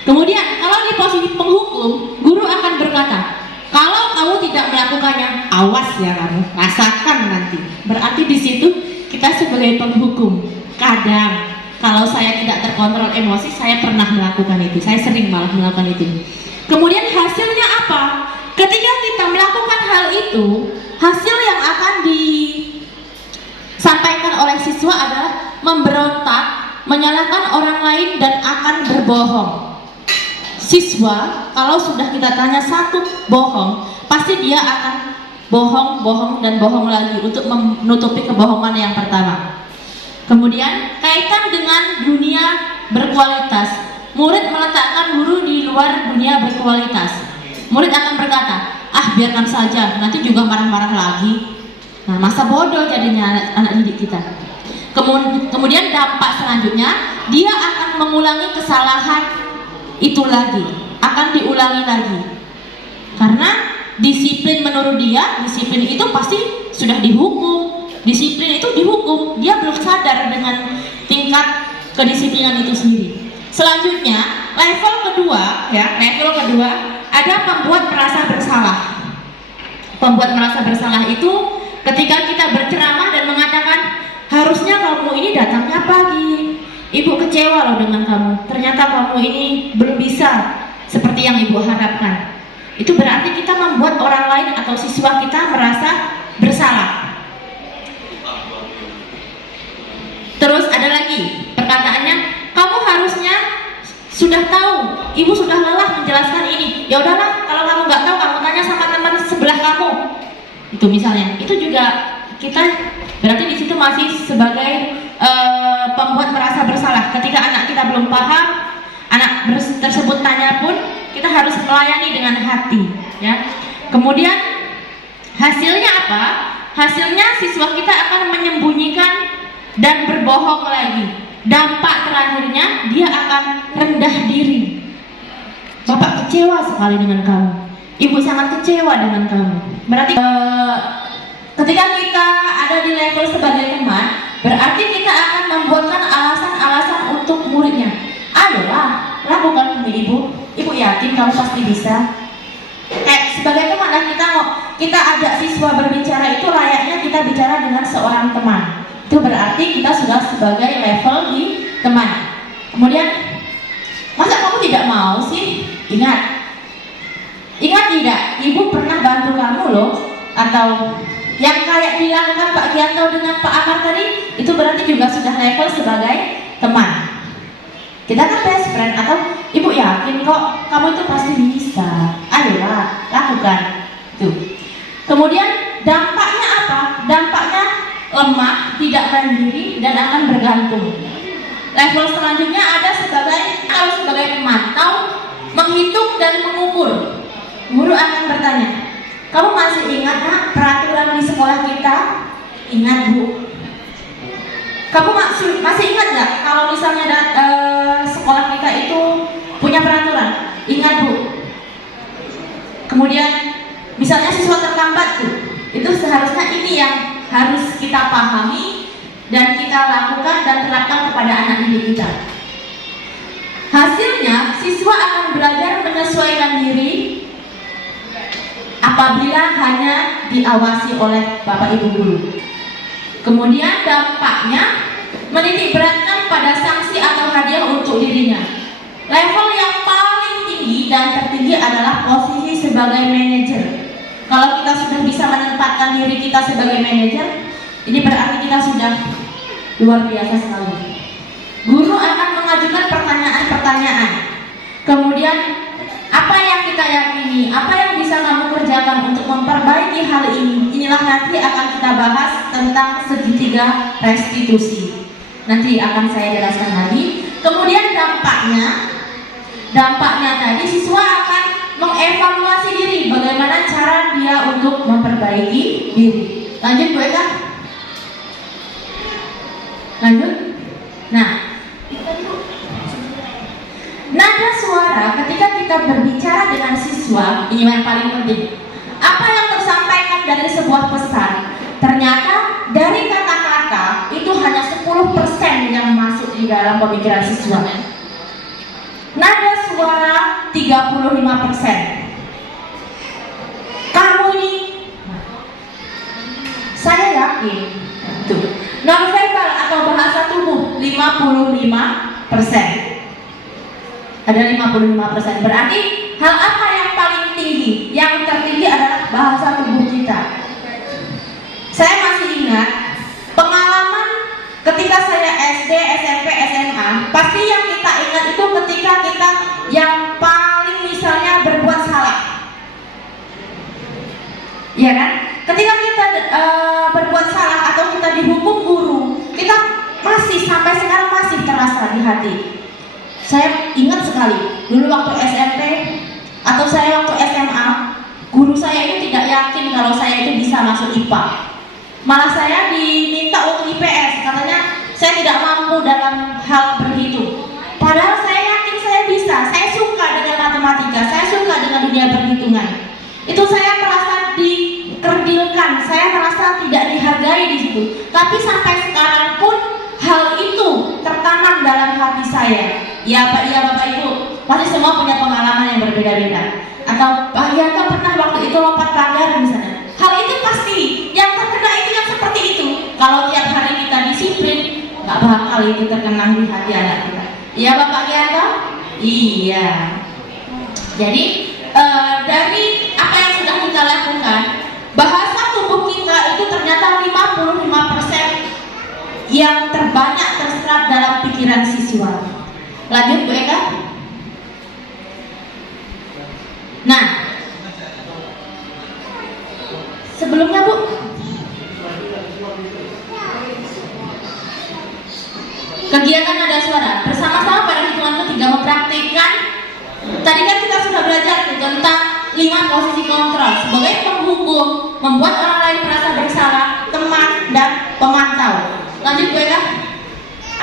Kemudian kalau di posisi penghukum, guru akan berkata, kalau kamu tidak melakukannya, awas ya kamu, rasakan nanti. Berarti di situ kita sebagai penghukum. Kadang kalau saya tidak terkontrol emosi, saya pernah melakukan itu. Saya sering malah melakukan itu. Kemudian hasilnya apa? Ketika kita melakukan hal itu, hasil yang akan disampaikan oleh siswa adalah memberontak, menyalahkan orang lain, dan akan berbohong. Siswa, kalau sudah kita tanya satu bohong, pasti dia akan bohong, bohong, dan bohong lagi untuk menutupi kebohongan yang pertama. Kemudian kaitan dengan dunia berkualitas, murid meletakkan guru di luar dunia berkualitas. Murid akan berkata, ah biarkan saja, nanti juga marah-marah lagi. Nah, masa bodoh jadinya anak didik kita. Kemudian dampak selanjutnya, dia akan mengulangi kesalahan itu lagi, akan diulangi lagi. Karena disiplin menurut dia, disiplin itu pasti sudah dihukum. Disiplin itu dihukum, dia belum sadar dengan tingkat kedisiplinan itu sendiri. Selanjutnya, level kedua, ya, level kedua ada pembuat merasa bersalah. Pembuat merasa bersalah itu ketika kita berceramah dan mengatakan, harusnya kamu ini datangnya pagi. Ibu kecewa loh dengan kamu. Ternyata kamu ini belum bisa seperti yang ibu harapkan. Itu berarti kita membuat orang lain atau siswa kita merasa bersalah. Terus ada lagi perkataannya, kamu harusnya sudah tahu, ibu sudah lelah menjelaskan ini. Ya udahlah, kalau kamu nggak tahu, kamu tanya sama teman sebelah kamu. Itu misalnya, itu juga kita berarti di situ masih sebagai pembuat merasa bersalah. Ketika anak kita belum paham, anak tersebut tanya pun, kita harus melayani dengan hati, ya. Kemudian hasilnya apa? Hasilnya siswa kita akan menyembunyikan dan berbohong lagi. Dampak terakhirnya dia akan rendah diri. Bapak kecewa sekali dengan kamu, ibu sangat kecewa dengan kamu. Berarti ketika kita ada di level sebagai teman, berarti kita akan membuatkan alasan-alasan untuk muridnya. Ayolah, lakukan ini ibu. Ibu yakin kamu pasti bisa. Sebagai teman, kita ajak siswa berbicara itu layaknya kita bicara dengan seorang teman. Itu berarti kita sudah sebagai level di teman. Kemudian, masa kamu tidak mau sih? Ingat tidak? Ibu pernah bantu kamu loh. Atau yang kayak dilakukan Pak Gianto dengan Pak Amar tadi, itu berarti juga sudah level sebagai teman. Kita kan best friend. Atau ibu yakin kok kamu itu pasti bisa. Ayolah, lakukan. Tuh. Kemudian dampaknya apa? Dampaknya lemah, tidak mandiri, dan akan bergantung. Level selanjutnya ada sebagai pemantau, menghitung dan mengukur. Guru akan bertanya, kamu masih ingat nak peraturan di sekolah kita? Ingat Bu. Kamu masih ingat nggak kalau misalnya sekolah kita itu punya peraturan? Ingat Bu. Kemudian misalnya siswa terlambat tuh, itu seharusnya ini yang harus kita pahami dan kita lakukan dan terapkan kepada anak didik kita. Hasilnya siswa akan belajar menyesuaikan diri apabila hanya diawasi oleh Bapak Ibu guru. Kemudian dampaknya menitik beratkan pada sanksi atau hadiah untuk dirinya. Level yang paling tinggi dan tertinggi adalah posisi sebagai manajer. Kalau kita sudah bisa menempatkan diri kita sebagai manajer, ini berarti kita sudah luar biasa sekali. Guru akan mengajukan pertanyaan-pertanyaan. Kemudian apa yang kita yakini, apa yang bisa kamu kerjakan untuk memperbaiki hal ini? Inilah nanti akan kita bahas tentang segitiga restitusi. Nanti akan saya jelaskan lagi. Kemudian dampaknya tadi siswa akan mengevaluasi diri, bagaimana cara dia untuk memperbaiki diri. Lanjut Bu Eka. Lanjut. Nah, nada suara ketika kita berbicara dengan siswa, ini yang paling penting. Apa yang tersampaikan dari sebuah pesan, ternyata dari kata-kata itu hanya 10% yang masuk di dalam pemikiran siswa. Nada suara 35%. Kamu ini, saya yakin, tuh, nonverbal atau bahasa tubuh 55%. Ada 55%. Berarti hal apa yang paling tinggi? Yang tertinggi adalah bahasa tubuh kita. Saya masih ingat pengalaman ketika saya SD, SMP, SMA. Pasti yang kita ingat itu ketika kita yang paling misalnya berbuat salah. Iya kan? Ketika kita berbuat salah atau kita dihukum guru, kita masih sampai sekarang masih terasa di hati. Saya ingat sekali dulu waktu SMP atau saya waktu SMA, guru saya itu tidak yakin kalau saya itu bisa masuk IPA. Malah saya diminta untuk IPS, katanya saya tidak mampu dalam hal berhitung. Padahal saya yakin saya bisa, saya suka dengan matematika, saya suka dengan dunia perhitungan. Itu saya merasa dikerdilkan, saya merasa tidak dihargai di situ. Tapi sampai sekarang pun hal itu tertanam dalam hati saya. Ya Pak, iya Bapak Ibu, pasti semua punya pengalaman yang berbeda-beda. Atau Pak Yanto pernah waktu itu lompat pagar misalnya. Hal itu pasti, yang terkena itu yang seperti itu. Kalau tiap hari kita disiplin, nggak bakal itu terkenang di hati anak kita. Iya Bapak Yanto? Iya. Jadi dari apa yang sudah kita lakukan, bahasa tubuh kita itu ternyata 55% yang terbanyak terserap dalam pikiran siswa. Lanjut Bu Eka. Nah, sebelumnya Bu, kegiatan nada suara bersama-sama pada hitungan ketiga mempraktikkan. Tadi kan kita sudah belajar tentang 5 posisi kontrol sebagai penghukum, membuat orang lain merasa bersalah, teman, dan pemantau. Lanjut Bu Eka.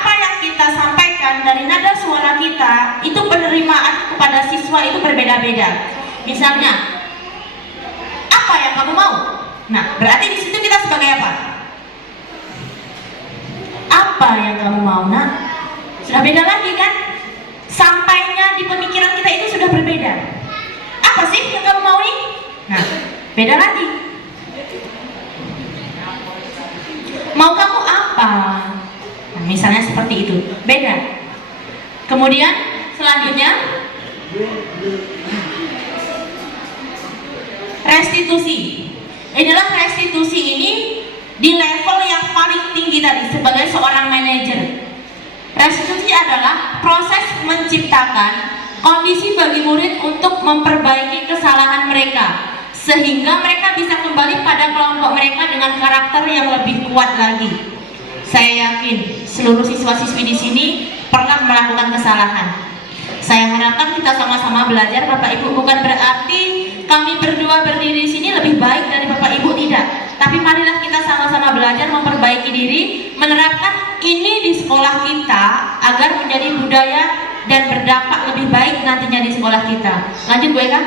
Apa yang kita sampaikan dari nada suara kita itu penerimaan kepada siswa itu berbeda-beda. Misalnya, apa yang kamu mau? Nah, berarti di situ kita sebagai apa? Apa yang kamu mau, nak? Sudah beda lagi kan? Sampainya di pemikiran kita itu sudah berbeda. Apa sih yang kamu mau nih? Nah, beda lagi. Mau kamu apa? Nah, misalnya seperti itu, beda. Kemudian selanjutnya restitusi. Inilah restitusi ini di level yang paling tinggi tadi sebagai seorang manajer. Restitusi adalah proses menciptakan kondisi bagi murid untuk memperbaiki kesalahan mereka sehingga mereka bisa kembali pada kelompok mereka dengan karakter yang lebih kuat lagi. Saya yakin seluruh siswa-siswi di sini pernah melakukan kesalahan. Saya harapkan kita sama-sama belajar Bapak Ibu, bukan berarti kami berdua berdiri di sini lebih baik dari Bapak Ibu, tidak. Tapi marilah kita sama-sama belajar memperbaiki diri, menerapkan ini di sekolah kita agar menjadi budaya dan berdampak lebih baik nantinya di sekolah kita. Lanjut Bu Eka.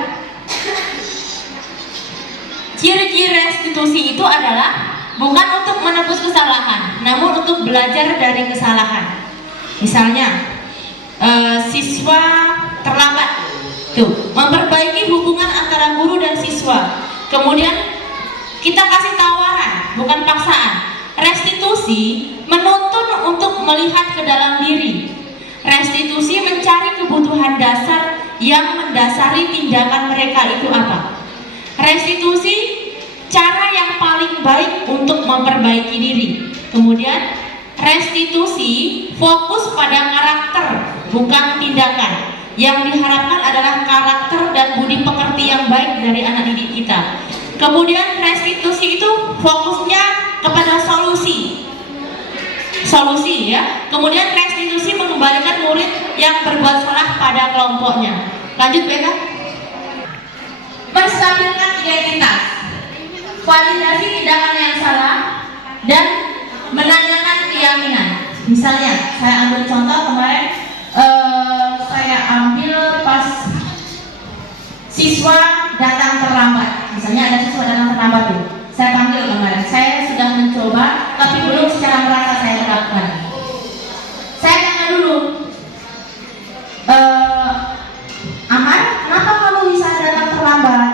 Ciri-ciri restitusi itu adalah bukan untuk menebus kesalahan, namun untuk belajar dari kesalahan. Misalnya, siswa terlambat, tuh, memperbaiki hubungan antara guru dan siswa. Kemudian kita kasih tawaran, bukan paksaan. Restitusi menuntun untuk melihat ke dalam diri. Restitusi mencari kebutuhan dasar yang mendasari tindakan mereka itu apa. Restitusi cara yang paling baik untuk memperbaiki diri. Kemudian restitusi fokus pada karakter, bukan tindakan. Yang diharapkan adalah karakter dan budi pekerti yang baik dari anak didik kita. Kemudian restitusi itu fokusnya kepada solusi ya. Kemudian restitusi mengembalikan murid yang berbuat salah pada kelompoknya. Lanjut Beka. Menstabilkan identitas, validasi tindakan yang salah, dan menanyakan keyakinan. Misalnya, saya ambil contoh kemarin, saya ambil pas siswa datang terlambat. Misalnya ada siswa datang terlambat tuh, saya panggil kemarin. Saya sudah mencoba, tapi belum secara merasa saya terapkan. Saya tanya dulu, Amar, kenapa kamu bisa datang terlambat?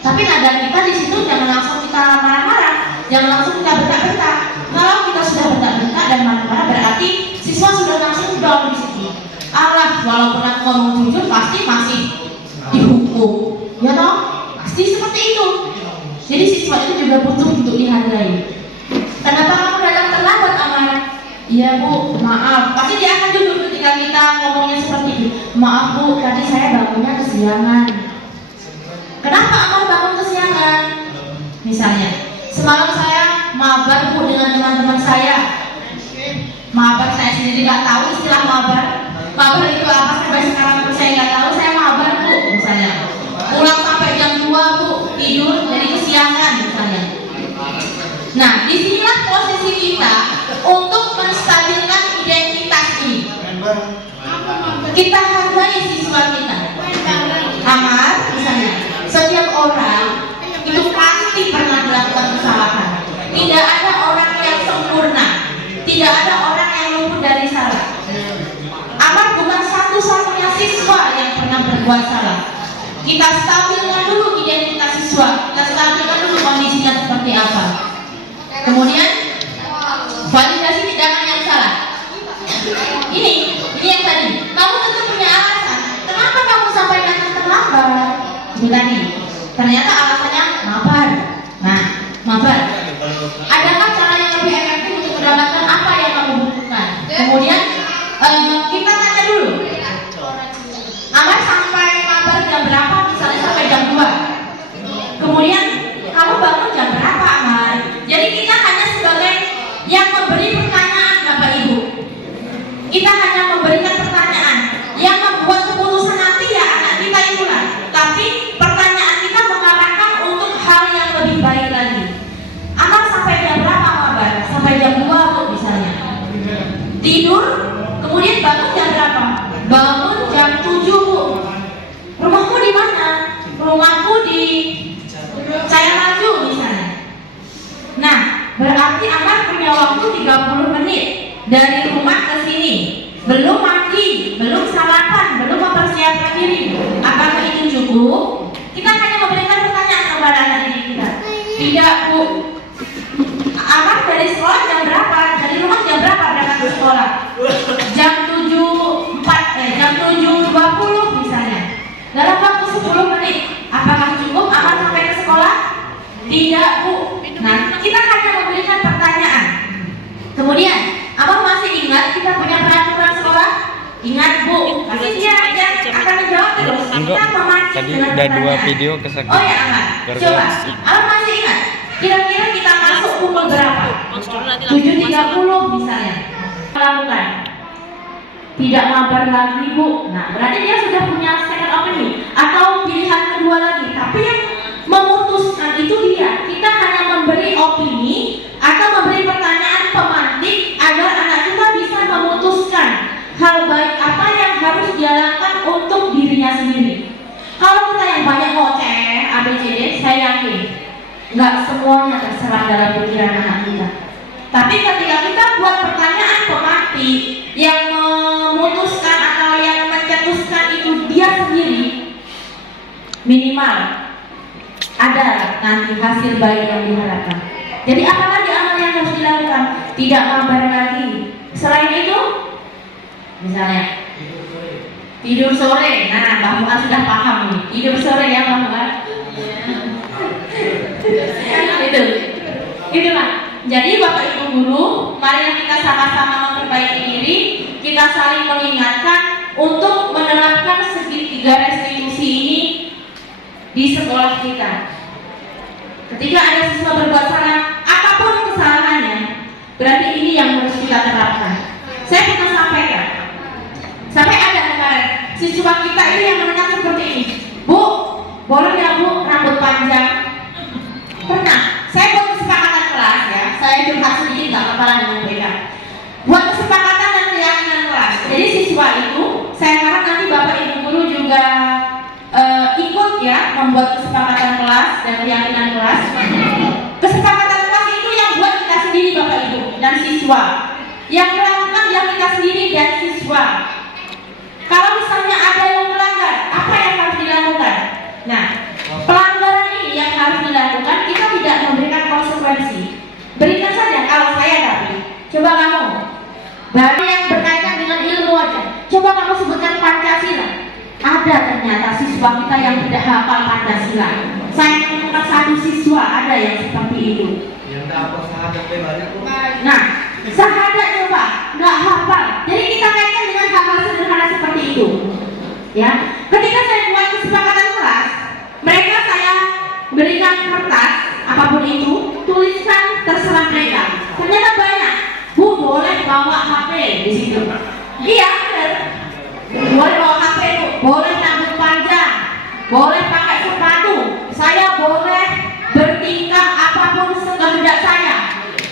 Tapi nada kita di situ jangan langsung kita marah-marah, jangan langsung kita bentak-bentak. Kalau kita sudah bentak-bentak dan marah-marah, berarti siswa sudah langsung down di situ. Allah, walaupun aku ngomong jujur, pasti masih dihukum, ya toh? Pasti seperti itu. Jadi siswa itu juga butuh untuk dihargai. Kenapa kamu datang terlambat, Amar? Iya Bu, maaf. Pasti dia akan jujur ketika kita ngomongnya seperti itu. Maaf Bu, tadi saya bangunnya kesiangan. Kenapa Amar bangun kesiangan? Misalnya, semalam saya mabar Bu dengan teman-teman saya. Mabar saya sendiri nggak tahu istilah mabar. Mabar itu apa sampai sekarang pun saya nggak tahu. Saya mabar Bu, misalnya. Pulang sampai jam 2 Bu, tidur jadi kesiangan misalnya. Nah, disinilah posisi kita untuk menstabilkan identitas ini. Kita hargai siswa kita. Amar, misalnya, setiap orang itu pasti pernah melakukan kesalahan. Tidak ada orang yang sempurna, tidak ada orang yang luput dari salah. Amar bukan satu-satunya siswa yang pernah berbuat salah. Kita stabilkan dulu identitas siswa, kita stabilkan dulu kondisinya seperti apa. Kemudian validasi tindakan yang salah. Ini yang tadi. Kamu tentu punya alasan. Kenapa kamu sampai datang terlambat? Itu tadi. Ternyata alasannya mabar. Nah, mabar. Adakah cara yang lebih efektif untuk mendapatkan apa yang kamu butuhkan? Kemudian kita tanya dulu. Amar sampai mabar jam berapa? Misalnya sampai jam 2. Kemudian kamu bangun jam berapa, Amar? Jadi kita hanya sebagai yang memberi pertanyaan, Bapak Ibu. Kita hanya memberikan pertanyaan. Yang membuat keputusan nanti ya anak kita itulah. Tapi pertanyaan kita mengarahkan untuk hal yang lebih baik lagi. Amar sampai jam berapa, Mabar? Sampai jam 2 Bu misalnya. Tidur, kemudian bangun jam berapa? Bangun jam 7 Bu. Rumahmu di mana? Rumahku di Saya Maju misalnya. Nah, berarti Amar punya waktu 30 menit dari rumah ke sini. Belum mandi, belum sarapan, belum mempersiapkan diri. Apakah itu cukup? Kita hanya memberikan pertanyaan kepada anak didik kita. Tidak Bu. Amar dari sekolah jam berapa? Dari rumah jam berapa berangkat ke sekolah? Jam 7.20 misalnya. Dalam waktu 10 menit. Apakah cukup Amar sampai ke sekolah? Tidak Bu. Nah, kita hanya memberikan pertanyaan. Kemudian, Abang masih ingat kita punya peraturan sekolah? Ingat Bu, pasti dia akan menjawab terus. Kita memancing dengan pertanyaan. Oh ya Amar, coba. Abang masih ingat? Kira-kira kita masuk pukul berapa? 7.30 misalnya. Lakukan. tidak mabar lagi Bu. Nah, berarti dia sudah punya second opinion atau pilihan kedua lagi. Tapi yang memutuskan itu dia. Kita hanya memberi opini atau memberi pertanyaan pemantik agar anak kita bisa memutuskan hal baik apa yang harus dia lakukan untuk dirinya sendiri. Kalau kita yang banyak ngoceh ABCD, saya yakin nggak semuanya terserap dalam pikiran anak kita. Tapi ketika kita buat pertanyaan pemantik yang memutuskan atau yang mencetuskan itu dia sendiri, minimal ada nanti hasil baik yang diharapkan. Jadi apalagi amal yang harus dilakukan? Tidak mabar lagi. Selain itu, misalnya tidur sore. Nah, Mbak Muar sudah paham nih. Tidur sore ya Mbak Muar. Itu Pak. Jadi Bapak Ibu guru, mari kita sama-sama memperbaiki diri, kita saling mengingatkan untuk menerapkan segitiga restitusi ini di sekolah kita. Ketika ada siswa berbuat salah, apapun kesalahannya, berarti ini yang harus kita terapkan. Saya pernah sampaikan, sampai ada kemarin siswa kita itu yang menanya seperti ini, Bu, boleh ya Bu rambut panjang? Pernah, saya buat kesepakatan kelas ya, saya curhat sedikit nggak apa-apa dengan mereka. Buat kesepakatan dan keyakinan kelas. Jadi siswa itu, saya harap nanti Bapak Ibu guru juga ikut ya membuat kesepakatan kelas dan keyakinan kelas. Kesepakatan kelas itu yang buat kita sendiri Bapak Ibu dan siswa. Yang melakukan yang kita sendiri dan siswa. Kalau misalnya ada yang melanggar, apa yang harus dilakukan? Nah, pelanggaran ini yang harus dilakukan, kita tidak memberikan konsekuensi. Berikan saja kalau saya tapi. Coba kamu, baru yang berkaitan dengan ilmu aja. Coba kamu sebutkan Pancasila. Ada ternyata siswa kita yang tidak hafal Pancasila. Saya menemukan satu siswa ada yang seperti itu. Nah, sahadat coba nggak hafal. Jadi kita kaitkan dengan hal-hal sederhana seperti itu. Ya, ketika saya buat kesepakatan kelas, mereka saya berikan kertas apapun itu, tuliskan terserah mereka. Ternyata banyak. Bu, boleh bawa HP di situ. Iya, benar. Boleh bawa HP, Bu. Boleh rambut panjang. Boleh pakai sepatu. Saya boleh bertingkah apapun sekehendak saya.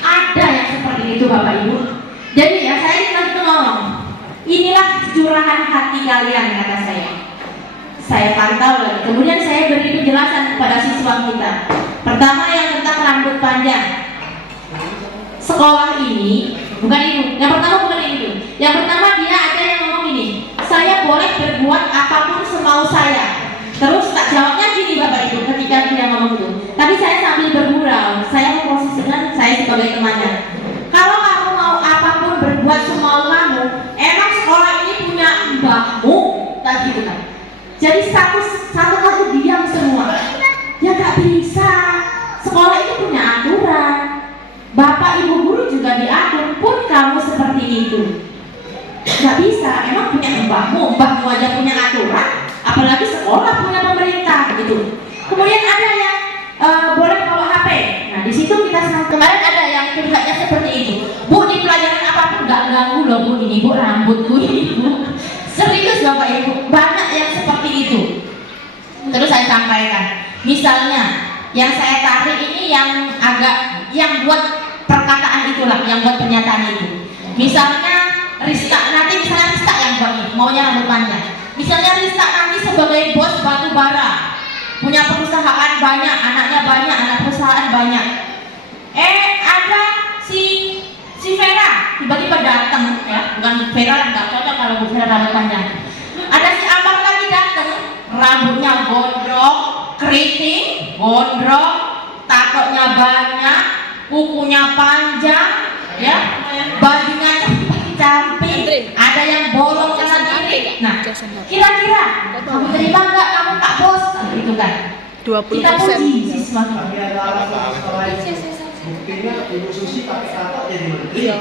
Ada yang seperti itu Bapak Ibu. Jadi ya saya itu ngomong, inilah curahan hati kalian kata saya. Saya pantau lagi. Kemudian saya beri penjelasan kepada siswa kita. Pertama yang tentang rambut panjang. Sekolah ini bukan itu. Yang pertama bukan itu. Yang pertama dia ada yang ngomong ini. Saya boleh berbuat apapun semau saya. Terus tak jawabnya gini Bapak Ibu ketika dia ngomong itu. Tapi saya sambil bergurau. Saya memposisikan saya sebagai temannya. Kalau kamu mau apapun berbuat semau kamu, emang sekolah ini punya mbahmu tadi benar. Jadi satu kali diam semua. Ya gak bisa. Sekolah itu punya aturan. Bapak Ibu guru juga diatur pun kamu seperti itu. Gak bisa. Emang punya mbahmu aja punya aturan. Apalagi sekolah punya pemerintah gitu. Kemudian ada yang boleh bawa HP. Nah di situ kita kemarin ada yang curhatnya seperti itu. Bu di pelajaran apapun nggak ganggu loh Bu ini Bu rambutku ini Bu. Serius Bapak Ibu banyak yang seperti itu. Terus saya sampaikan. Misalnya yang saya tarik ini yang agak yang buat perkataan itulah yang buat pernyataan itu. Misalnya Rista nanti misalnya Rista yang buat ini maunya rambut panjang. Misalnya Rista nanti sebagai bos batu bara, punya perusahaan banyak, anaknya banyak, anak perusahaan banyak. Ada si Vera tiba-tiba datang, ya, bukan Vera yang nggak cocok kalau Bu Vera rambut panjang. Ada si Amar lagi datang, rambutnya gondrong, keriting, gondrong, takutnya banyak, kukunya panjang, ya, bajunya cantik, ada yang bolong kanan kiri. Nah, kira-kira kamu terima nggak kamu Pak Bos? Gitu kan? 20%. Kita puji siswa kita. Buktinya Ibu Susi pakai kata jadi menteri. Iya.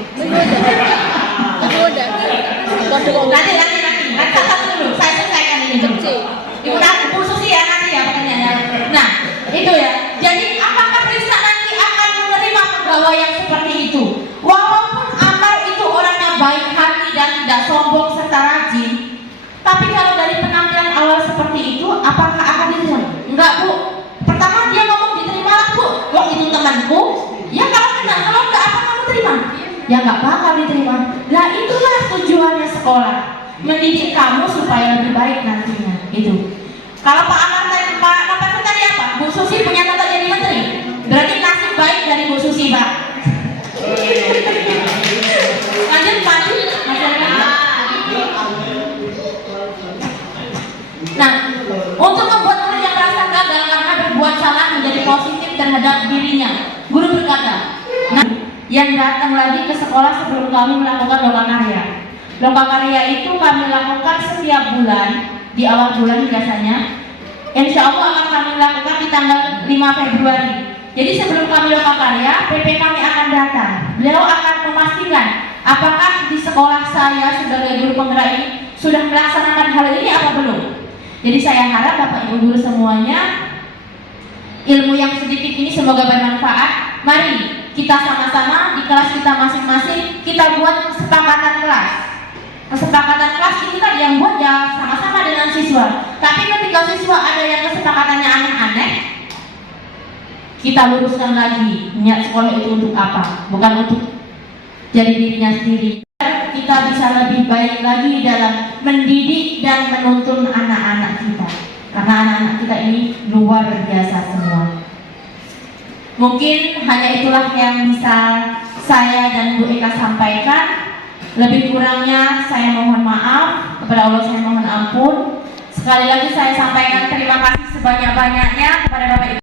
Nanti catat dulu. Saya selesaikan ini dulu. Ibu nanti Bu Susi ya nanti ya pertanyaannya. Nah, itu ya. Jadi apakah Rista nanti akan menerima pegawai yang seperti itu? Walaupun Amar itu orangnya baik hati dan tidak sombong serta ya nggak bakal diterima. Lah itulah tujuannya sekolah, mendidik kamu supaya lebih baik nantinya. Itu. Kalau Pak Amar tadi, Pak Kapten tadi apa? Bu Susi punya tante jadi menteri. Berarti nasib baik dari Bu Susi, Pak. Lanjut, maju. Nah, untuk membuat murid yang merasa gagal karena berbuat salah menjadi positif terhadap dirinya, guru berkata, nah, yang datang lagi ke sekolah sebelum kami melakukan lomba karya. Lomba karya itu kami lakukan setiap bulan, di awal bulan biasanya. Insya Allah akan kami lakukan di tanggal 5 Februari. Jadi sebelum kami lomba karya, PP kami akan datang. Beliau akan memastikan apakah di sekolah saya sebagai guru penggerak ini sudah melaksanakan hal ini apa belum. Jadi saya harap Bapak Ibu guru semuanya, ilmu yang sedikit ini semoga bermanfaat. Mari kita sama-sama di kelas kita masing-masing kita buat kesepakatan kelas. Kesepakatan kelas itu tadi yang buat ya sama-sama dengan siswa. Tapi ketika siswa ada yang kesepakatannya aneh-aneh, kita luruskan lagi niat sekolah itu untuk apa, bukan untuk jadi dirinya sendiri. Kita bisa lebih baik lagi dalam mendidik dan menuntun anak-anak kita, karena anak-anak kita ini luar biasa semua. Mungkin hanya itulah yang bisa saya dan Bu Eka sampaikan. Lebih kurangnya saya mohon maaf, kepada Allah saya mohon ampun. Sekali lagi saya sampaikan terima kasih sebanyak-banyaknya kepada Bapak Ibu.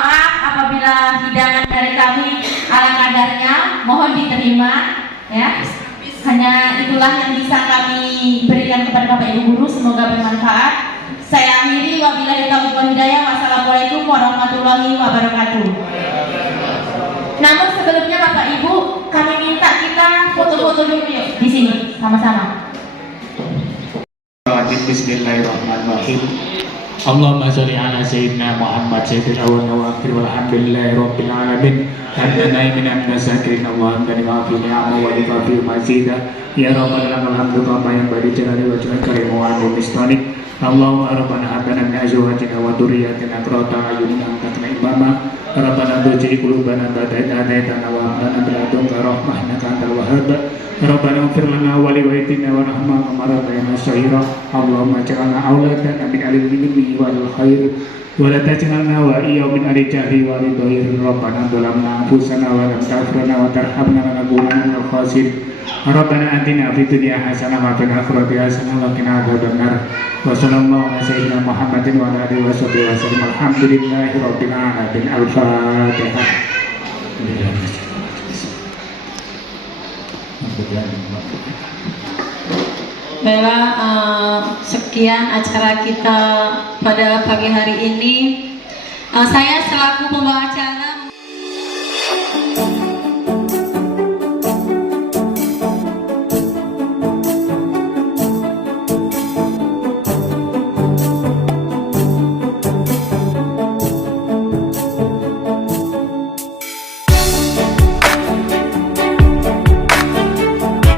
Maaf apabila hidangan dari kami ala kadarnya, mohon diterima ya. Hanya itulah yang bisa kami berikan kepada Bapak Ibu guru, semoga bermanfaat. Saya akhiri, wabillahi taufiq wal hidayah. Wassalamualaikum warahmatullahi wabarakatuh. Namun sebelumnya Bapak Ibu, kami minta kita foto-foto dulu yuk di sini sama-sama. Bismillahirrahmanirrahim. Allahumma sholli ala sayyidina Muhammad sayyidil awwal wal akhir walhamdulillahi rabbil alamin. Hadana minan nasakirin Allahumma wa ni'ama wa fi mazida ya rabbal alamin hamdu kama yang bari jalali wa karim wa mistanik. Allahumma rabbana habana min azwajina wa dhurriyyatina qurrata a'yunin waj'alna imama. Rabbana tujib qulubana ba'da idh hadaytana wa hab lana min ladunka rahmah innaka antal wahhab. Rabbana ighfir lana wa li walidayna warhamna kama rabbayana shaghira. Allahumma ij'alna auladan min ahli ilmi wal khair wa la taj'alna wa iyyahu min ahli jahli wa ridhair. Rabbana dhalamna anfusana wa lam taghfir lana wa tarhamna lanakunanna minal khasirin. Rabbana atina fid dunya hasanah wa fil akhirati hasanah wa qina adzabannar. Wa sallallahu ala sayyidina Muhammadin wa ala alihi washabihi wasallam. Alhamdulillahi rabbil alamin. Al-Fatihah. Baiklah, sekian acara kita pada pagi hari ini. Saya selaku pembawa acara